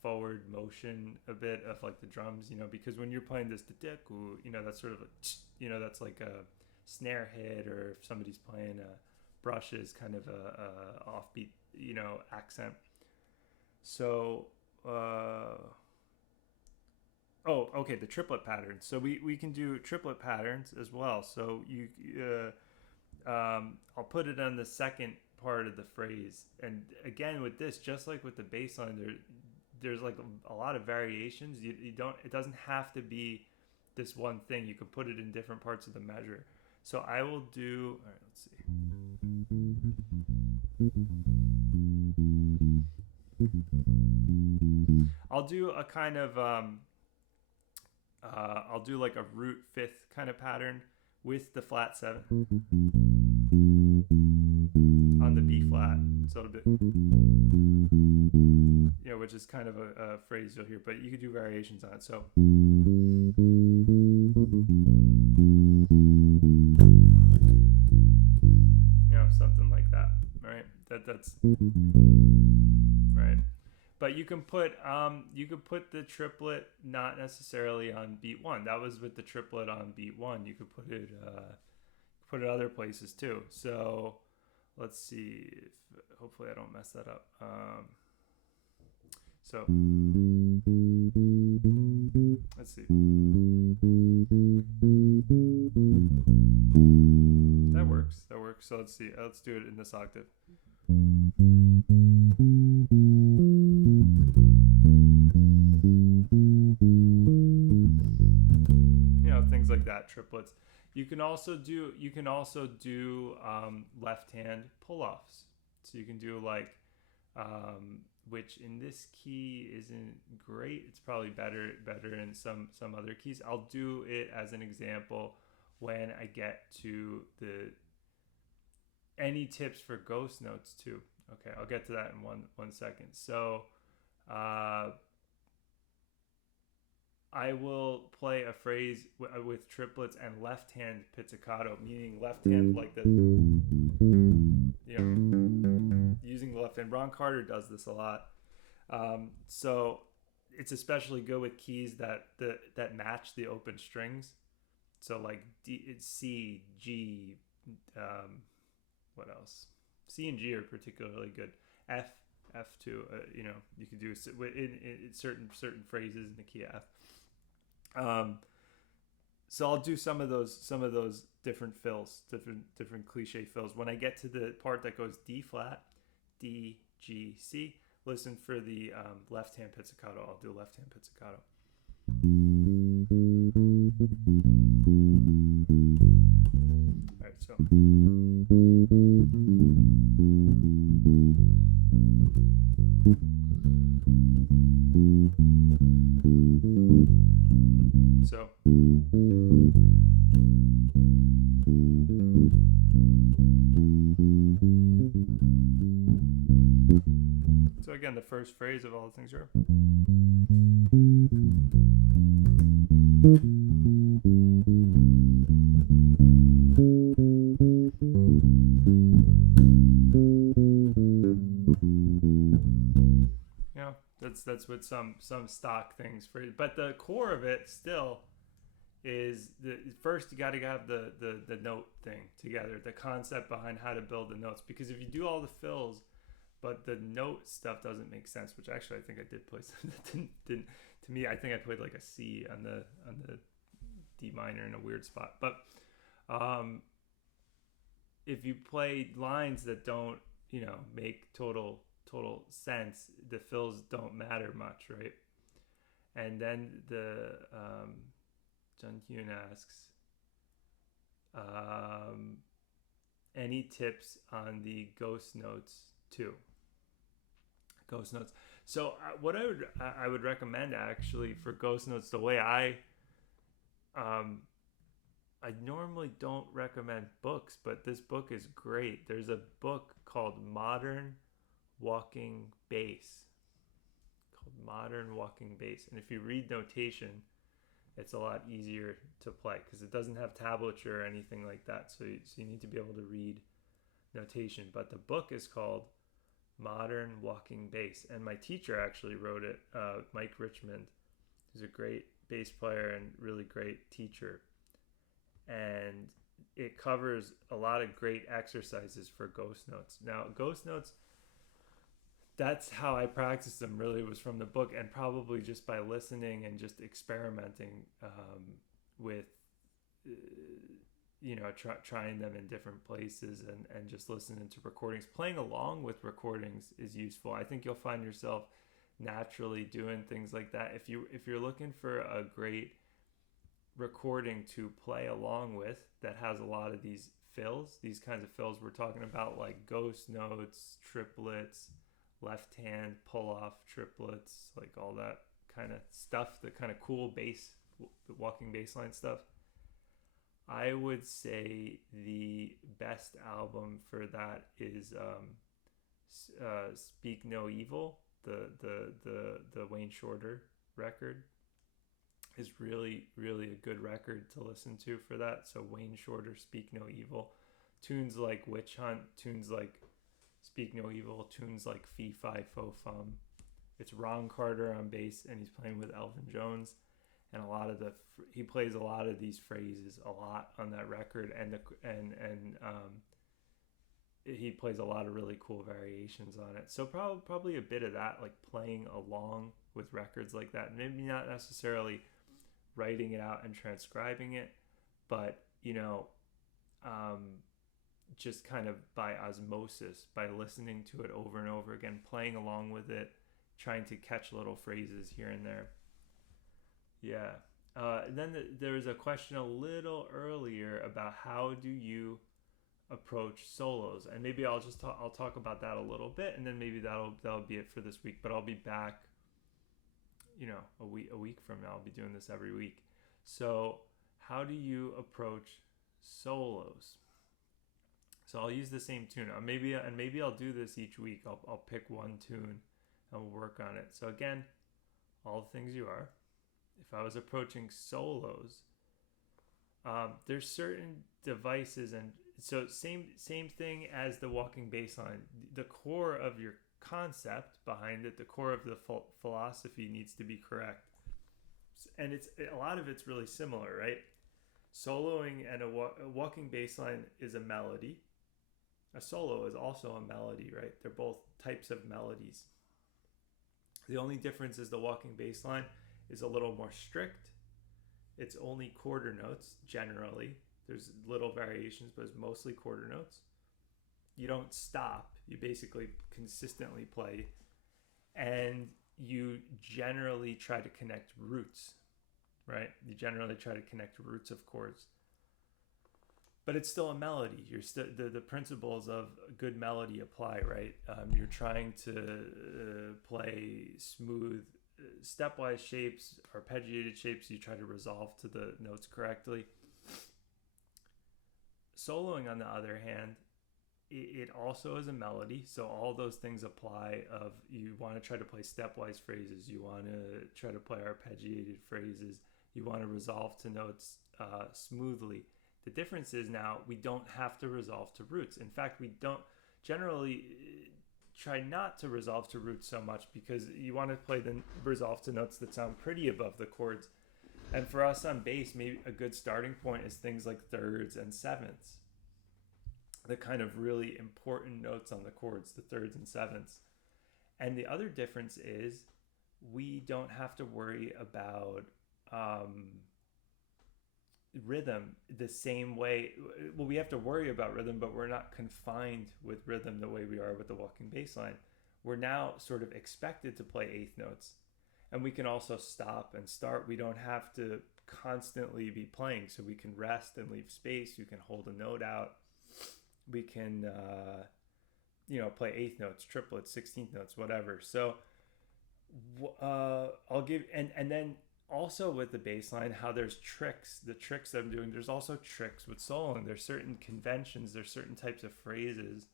forward motion a bit of like the drums, because when you're playing this that's sort of that's like a snare hit, or if somebody's playing a brushes, kind of a offbeat accent. So the triplet pattern. So we can do triplet patterns as well. So I'll put it on the second part of the phrase, and again with this, just like with the bass line, there's like a lot of variations. It doesn't have to be this one thing. You can put it in different parts of the measure. So I will do, all right, let's see. I'll do a kind of I'll do like a root fifth kind of pattern with the flat seven on the B flat. So it'll be, which is kind of a phrase you'll hear, but you could do variations on it. So something like that. All right, that's right. But you can put the triplet not necessarily on beat one. That was with the triplet on beat one. You could put it other places too. So let's see if hopefully I don't mess that up. So let's see. That works. So let's see. Let's do it in this octave. Things like that, triplets. You can also do left hand pull-offs. So you can do like which in this key isn't great. It's probably better in some other keys. I'll do it as an example when I get to any tips for ghost notes too. Okay, I'll get to that in one second. So I will play a phrase with triplets and left hand pizzicato, meaning left hand like this, using the left hand. Ron Carter does this a lot. So it's especially good with keys that match the open strings. So like it's C, G, what else? C and G are particularly good. F too. You could do in certain phrases in the key of F. So I'll do some of those different fills, different cliche fills. When I get to the part that goes D flat, D, G, C, listen for the left hand pizzicato. I'll do left hand pizzicato. All right, so. So again, the first phrase of all the things are. That's what some stock things for, but the core of it still is first you got to have the note thing together, the concept behind how to build the notes, because if you do all the fills but the note stuff doesn't make sense, which actually I think I did play some that didn't to me. I think I played like a C on the D minor in a weird spot, but if you play lines that don't make total sense, the fills don't matter much, right? And then the John Hune asks, any tips on the ghost notes too? Ghost notes. So what I would recommend actually for ghost notes, the way I normally don't recommend books, but this book is great. There's a book called Modern Walking Bass, and if you read notation, it's a lot easier to play because it doesn't have tablature or anything like that, so you need to be able to read notation. But the book is called Modern Walking Bass, and my teacher actually wrote it, Mike Richmond, who's a great bass player and really great teacher, and it covers a lot of great exercises for ghost notes. Now, ghost notes, that's how I practiced them, really was from the book, and probably just by listening and just experimenting with trying them in different places and just listening to recordings. Playing along with recordings is useful. I think you'll find yourself naturally doing things like that. If you're looking for a great recording to play along with that has a lot of these kinds of fills we're talking about, like ghost notes, triplets, left hand pull off triplets, like all that kind of stuff, the kind of cool bass, walking bass line stuff, I would say the best album for that is Speak No Evil, the Wayne Shorter record is really, really a good record to listen to for that. So Wayne Shorter, Speak No Evil, tunes like Witch Hunt, tunes like Speak No Evil, tunes like Fee Fi Fo Fum. It's Ron Carter on bass, and he's playing with Elvin Jones, and he plays a lot of these phrases a lot on that record, and he plays a lot of really cool variations on it. So probably a bit of that, like playing along with records like that. Maybe not necessarily writing it out and transcribing it, but just kind of by osmosis, by listening to it over and over again, playing along with it, trying to catch little phrases here and there. Yeah. Then there was a question a little earlier about how do you approach solos, and maybe I'll talk about that a little bit, and then maybe that'll be it for this week. But I'll be back, a week from now. I'll be doing this every week. So how do you approach solos. So I'll use the same tune. Maybe I'll do this each week. I'll pick one tune and we'll work on it. So again, all the things you are. If I was approaching solos, there's certain devices, and so same thing as the walking bass line. The core of your concept behind it, the core of the philosophy needs to be correct, and a lot of it's really similar, right? Soloing and a walking bass line is a melody. A solo is also a melody, right? They're both types of melodies. The only difference is the walking bass line is a little more strict. It's only quarter notes generally. There's little variations, but it's mostly quarter notes. You don't stop. You basically consistently play, and you generally try to connect roots, right? You generally try to connect roots of chords. But it's still a melody. You're still the principles of good melody apply, right? You're trying to play smooth, stepwise shapes, arpeggiated shapes. You try to resolve to the notes correctly. Soloing, on the other hand, it also is a melody. So all those things apply. Of you want to try to play stepwise phrases. You want to try to play arpeggiated phrases. You want to resolve to notes smoothly. The difference is now we don't have to resolve to roots. In fact, we don't generally try not to resolve to roots so much, because you want to play the resolve to notes that sound pretty above the chords. And for us on bass, maybe a good starting point is things like thirds and sevenths. The kind of really important notes on the chords, the thirds and sevenths. And the other difference is we don't have to worry about rhythm the same way. Well, we have to worry about rhythm, but we're not confined with rhythm the way we are with the walking bass line. We're now sort of expected to play eighth notes, and we can also stop and start. We don't have to constantly be playing, so we can rest and leave space. You can hold a note out. We can play eighth notes, triplets, 16th notes, whatever. So I'll give, and then also with the bass line, how there's tricks, the tricks that I'm doing, there's also tricks with soloing. There's certain conventions, there's certain types of phrases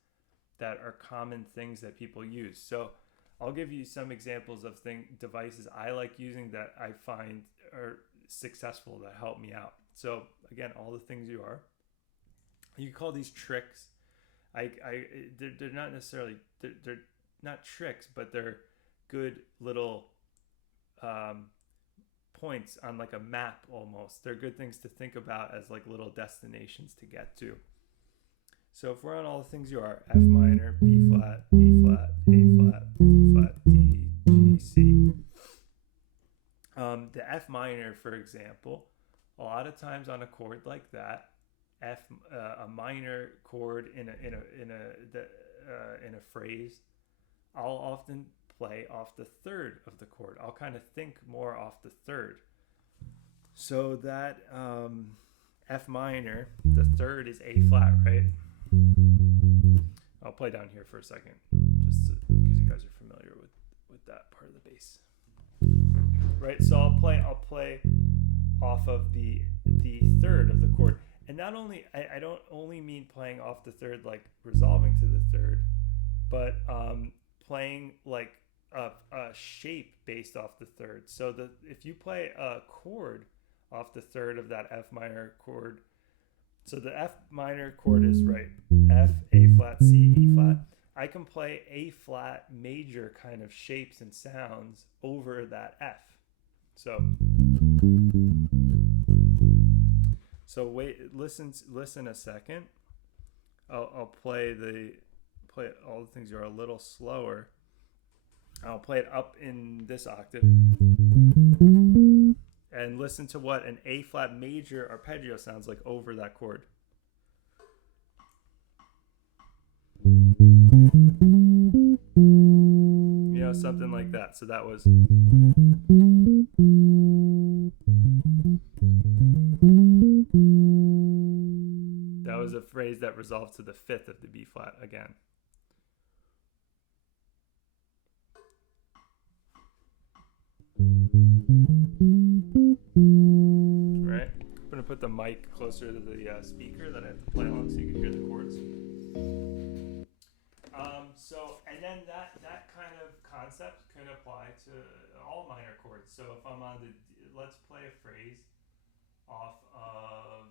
that are common things that people use. So I'll give you some examples of devices I like using that I find are successful, that help me out. So again, all the things you are. You call these tricks. They're not necessarily, they're not tricks, but they're good little points on like a map almost. They're good things to think about as like little destinations to get to. So if we're on all the things you are, F minor, B flat, E flat, A flat, D flat, D, G, C. The F minor, for example, a lot of times on a chord like that, a minor chord in a phrase, I'll often play off the third of the chord. I'll kind of think more off the third. So that F minor, the third is A flat, right? I'll play down here for a second, just because you guys are familiar with that part of the bass, right? So I'll play off of the third of the chord. And not only, I don't only mean playing off the third, like resolving to the third, but playing like a shape based off the third. So if you play a chord off the third of that F minor chord, so the F minor chord is right, F, A flat, C, E flat. I can play A flat major kind of shapes and sounds over that F. So wait, listen a second. I'll play all the things are a little slower. I'll play it up in this octave. And listen to what an A flat major arpeggio sounds like over that chord. Something like that. So that was a phrase that resolved to the fifth of the B flat again. Right? I'm going to put the mic closer to the speaker that I have to play on so you can hear the chords. And then that kind of concept can apply to all minor chords. So if I'm on the, let's play a phrase off of,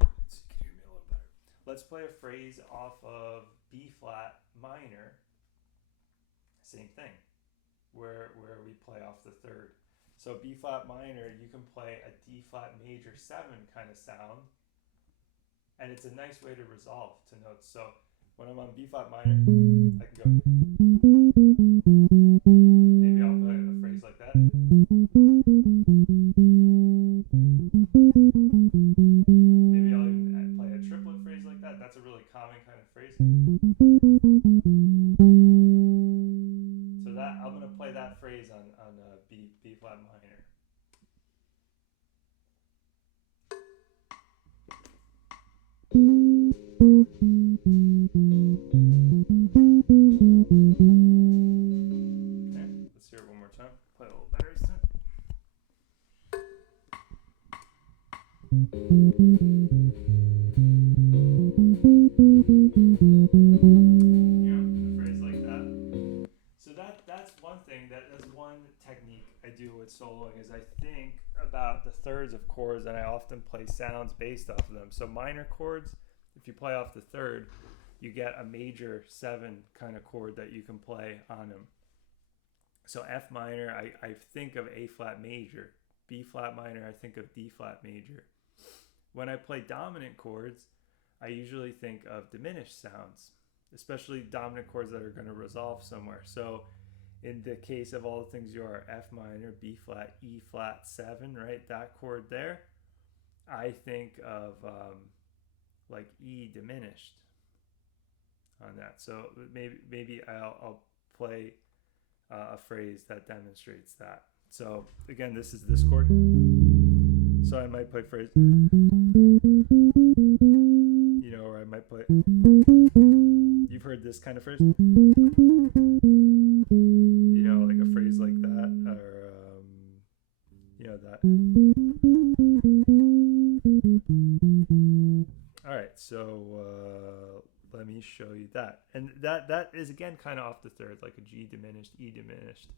let's see, can you hear me a little better? Let's play a phrase off of B flat minor. Same thing, where we play off the third. So B flat minor, you can play a D flat major 7 kind of sound, and it's a nice way to resolve to notes. So when I'm on B flat minor, I can go. Maybe I'll play a phrase like that. Maybe I'll even play a triplet phrase like that. That's a really common kind of phrase. So that I'm gonna play that phrase on B flat minor. Okay, let's hear it one more time. Play a little better this time. A phrase like that. So that's one thing. That's one technique I do with soloing is I think about the thirds of chords and I often play sounds based off of them. So minor chords, if you play off the third, you get a major 7 kind of chord that you can play on them. So F minor, I think of A flat major. B flat minor, I think of D flat major. When I play dominant chords, I usually think of diminished sounds, especially dominant chords that are going to resolve somewhere. So in the case of all the things you are, F minor, B flat, E flat 7, right? That chord there, I think of like E diminished on that. So maybe I'll play a phrase that demonstrates that. So again, this is this chord. So I might play phrase, or I might play, you've heard this kind of phrase, like a phrase like that, or that. All right, so let me show you that, and that is again kind of off the third, like a G diminished, E diminished,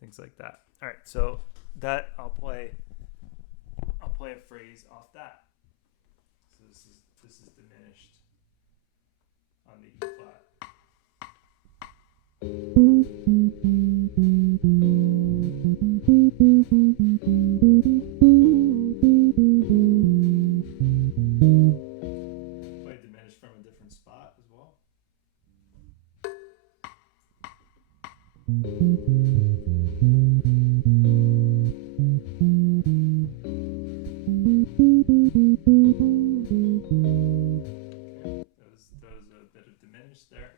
things like that. All right, so that I'll play a phrase off that. So this is diminished on the E flat. Play diminished from a different spot as well. That was a bit of diminished there.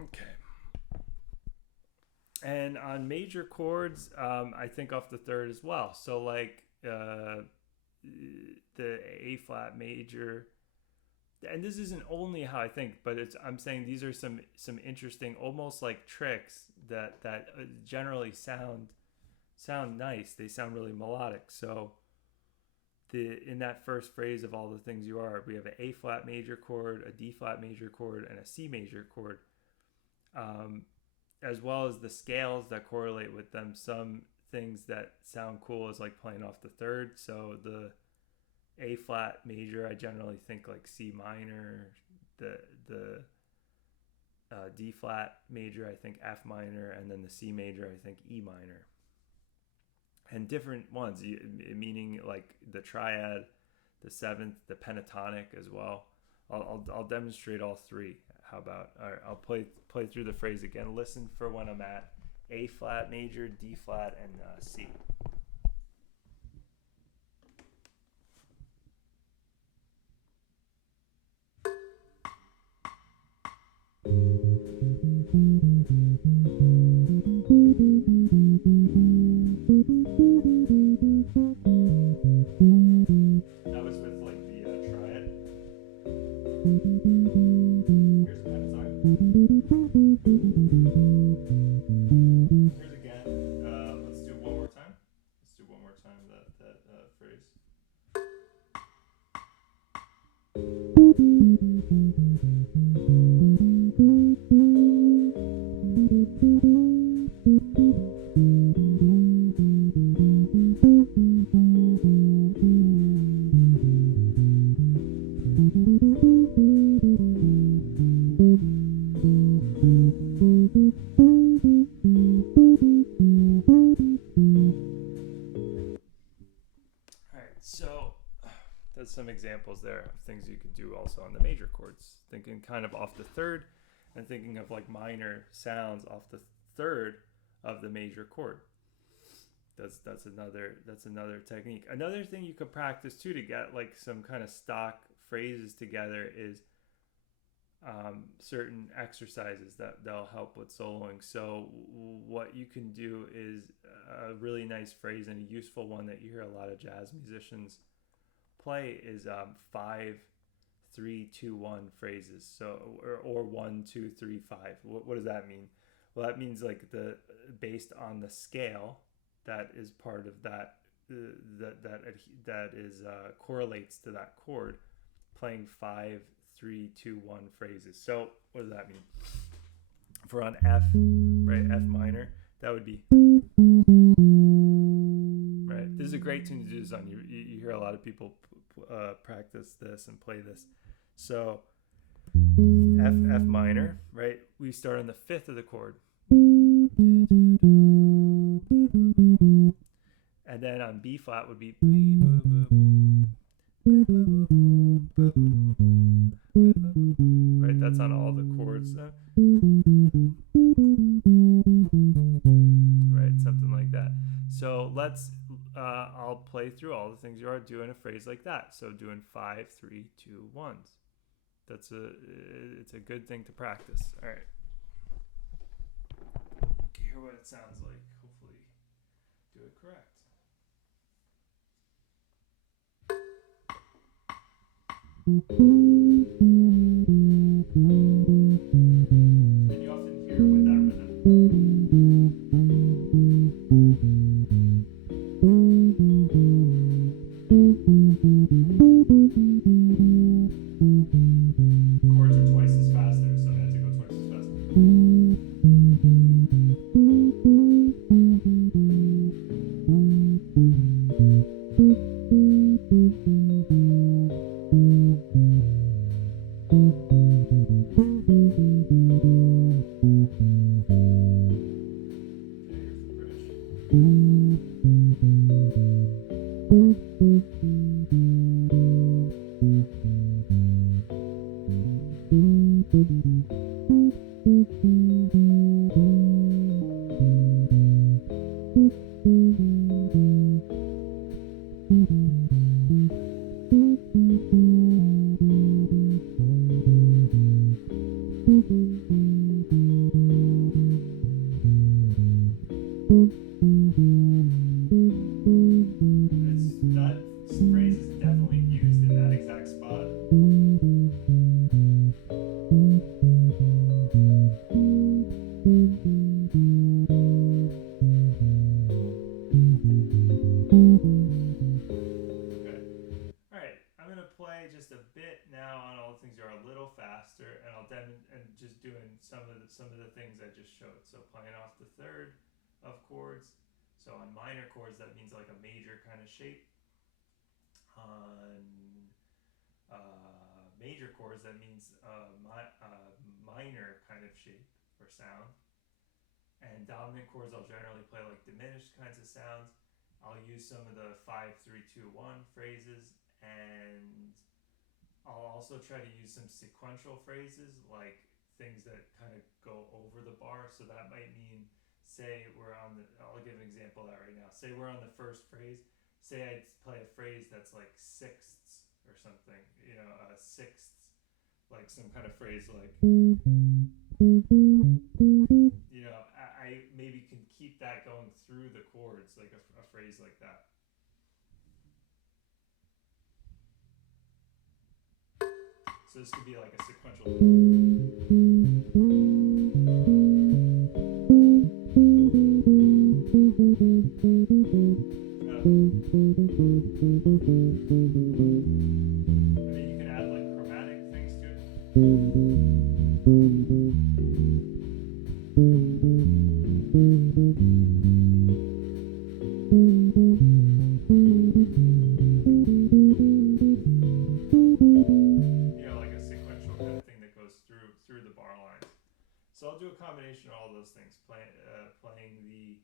Okay. And on major chords, I think off the third as well. So like the A flat major, and this isn't only how I think, but I'm saying these are some interesting, almost like tricks that generally sound nice. They sound really melodic. So in that first phrase of all the things you are, we have an A flat major chord, a D flat major chord, and a C major chord, as well as the scales that correlate with them. Some things that sound cool is like playing off the third. So the A flat major, I generally think like C minor. The D flat major, I think F minor, and then the C major, I think E minor. And different ones, meaning like the triad, the seventh, the pentatonic as well. I'll demonstrate all three. How about? All right, I'll play through the phrase again. Listen for when I'm at A flat major, D flat, and C. That was with like the triad. Here's the pentatonic. Here's again. Let's do more time that phrase. Alright, so there's some examples there of things you could do also on the major chords. Thinking kind of off the third and thinking of like minor sounds off the third of the major chord. That's another technique. Another thing you could practice too to get like some kind of stock phrases together is certain exercises that'll help with soloing. So what you can do is a really nice phrase and a useful one that you hear a lot of jazz musicians play is 5, 3, 2, 1 phrases. So or 1, 2, 3, 5. What does that mean? Well, that means like based on the scale that is part of that correlates to that chord, playing 5, 3, 2, 1 phrases. So what does that mean? If we're on F, right, F minor, that would be right. This is a great tune to do this on. You hear a lot of people practice this and play this. So F minor, right? We start on the fifth of the chord. And then on B flat would be right, that's on all the chords. Right, something like that. So let's I'll play through all the things you are doing a phrase like that. So doing 5, 3, 2, 1s. It's a good thing to practice. All right. Hear what it sounds like. Hopefully do it correct. And you often hear with that rhythm. Chords are twice as fast there, so I had to go twice as fast. That phrase is definitely used in that exact spot. Okay. Alright, I'm going to play just a bit now on all the things that are a little faster, and I'll and just doing some of the things I just showed. So playing off the third of chords. So on minor chords, that means like a major kind of shape. On major chords, that means minor kind of shape or sound. And dominant chords, I'll generally play like diminished kinds of sounds. I'll use some of the 5, 3, 2, 1 phrases, and I'll also try to use some sequential phrases, like things that kind of go over the bar. So that might mean, say we're on the, I'll give an example of that right now. Say we're on the first phrase. Say I play a phrase that's like sixths or something, sixths, like some kind of phrase like, I maybe can keep that going through the chords, like a phrase like that. So this could be like a sequential. You can add like chromatic things to it. Like a sequential kind of thing that goes through the bar lines. So I'll do a combination of all those things, playing the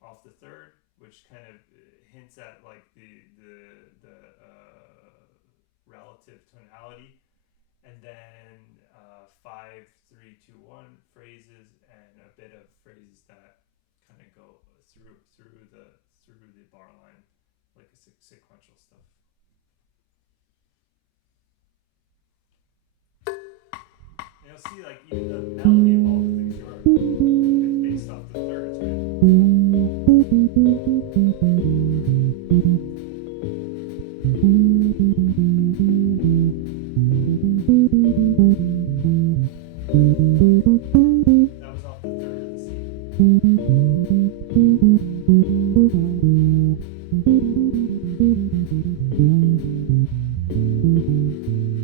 off the third, which kind of hints at like the relative tonality, and then 5-3-2-1 phrases and a bit of phrases that kind of go through the bar line, like a sequential stuff. And you'll see like even the melody of all the things you are, it's based off the thirds, right? That was off the third of the C.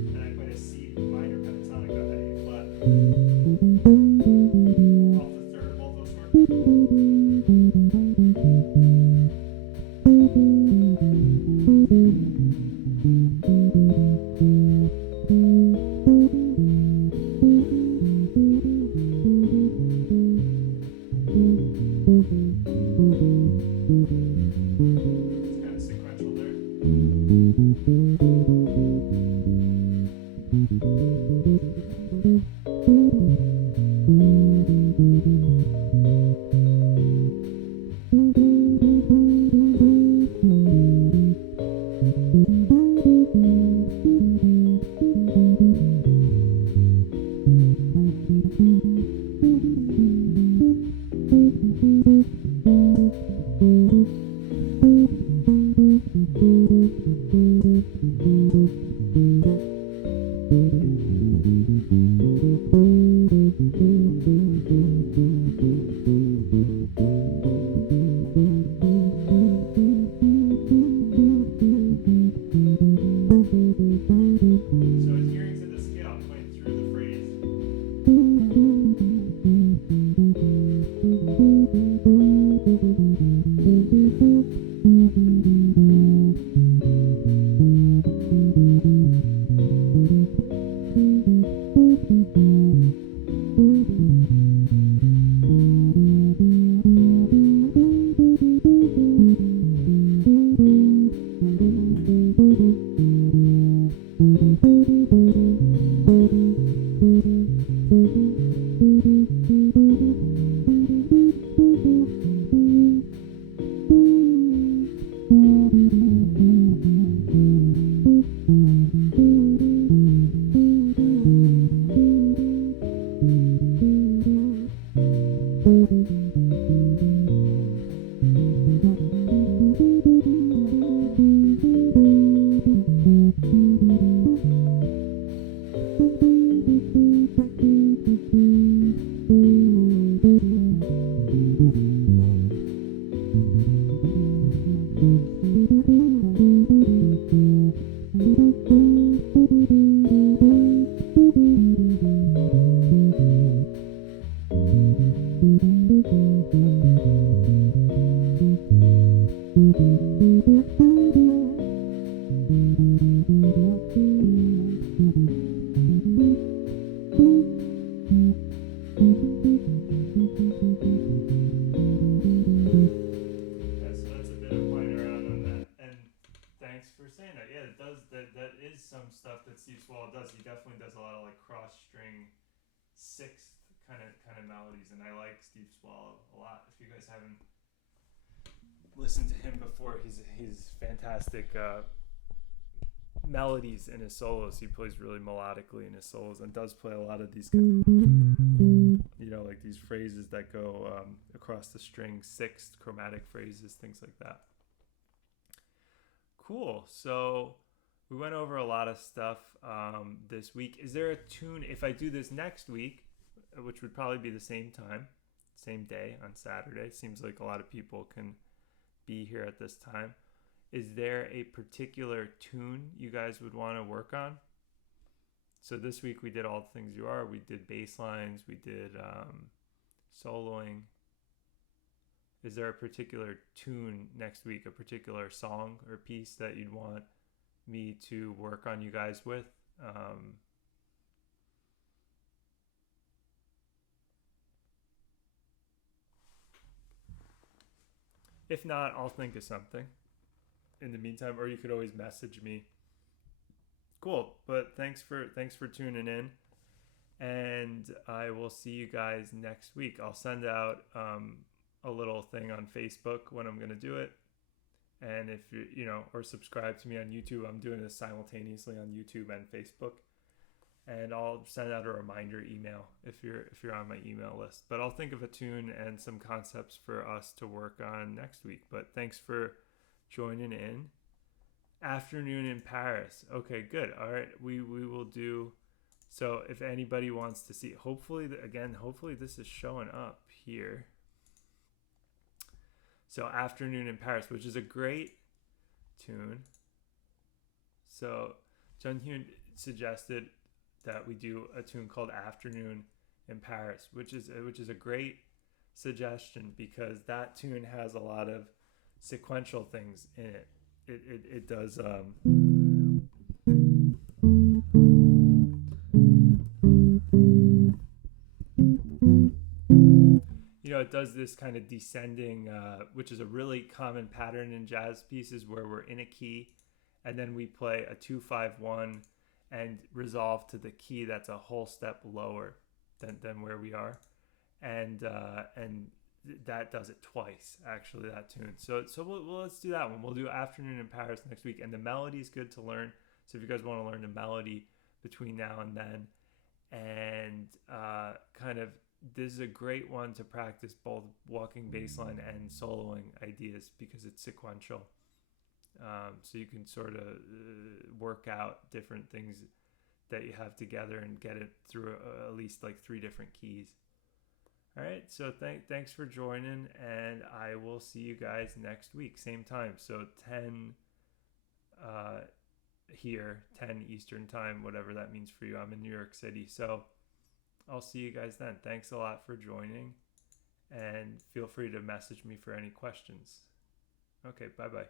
And I played a C minor pentatonic on that A flat. Off the third of both those chords. It's kind of sequential there. So adhering to the scale, playing through the phrase. That's a bit of playing around on that, and thanks for saying that. Yeah, it does. That is some stuff that Steve Swallow does. He definitely does a lot of like cross string sixth kind of melodies, and I like Steve Swallow a lot. If you guys haven't listened to him before, he's fantastic. Melodies in his solos. He plays really melodically in his solos, and does play a lot of these kind of, like these phrases that go across the string, sixth chromatic phrases, things like that. Cool. So we went over a lot of stuff this week. Is there a tune, if I do this next week, which would probably be the same time, same day on Saturday, seems like a lot of people can be here at this time. is there a particular tune you guys would want to work on? So this week we did All the Things You Are. We did bass lines. We did soloing. Is there a particular tune next week, a particular song or piece that you'd want me to work on you guys with? If not, I'll think of something in the meantime, or you could always message me. Cool, but thanks for tuning in, and I will see you guys next week. I'll send out a little thing on Facebook when I'm gonna do it, and if or subscribe to me on YouTube. I'm doing this simultaneously on YouTube and Facebook, and I'll send out a reminder email if you're on my email list. But I'll think of a tune and some concepts for us to work on next week. But thanks for joining in. Afternoon in Paris. Okay, good. All right, we will do. So if anybody wants to see, hopefully this is showing up here. So Afternoon in Paris, which is a great tune. So Jun Hyun suggested that we do a tune called Afternoon in Paris, which is a great suggestion because that tune has a lot of sequential things in it. It does it does this kind of descending, which is a really common pattern in jazz pieces where we're in a key and then we play a 2-5-1 and resolve to the key that's a whole step lower than where we are, and that does it twice, actually, that tune. So let's do that one. We'll do Afternoon in Paris next week, and the melody is good to learn. So if you guys want to learn the melody between now and then, and this is a great one to practice both walking bassline and soloing ideas because it's sequential. So you can sort of work out different things that you have together and get it through at least like 3 different keys. All right, so thanks for joining, and I will see you guys next week, same time. So 10 here, 10 Eastern time, whatever that means for you. I'm in New York City, so I'll see you guys then. Thanks a lot for joining, and feel free to message me for any questions. Okay, bye-bye.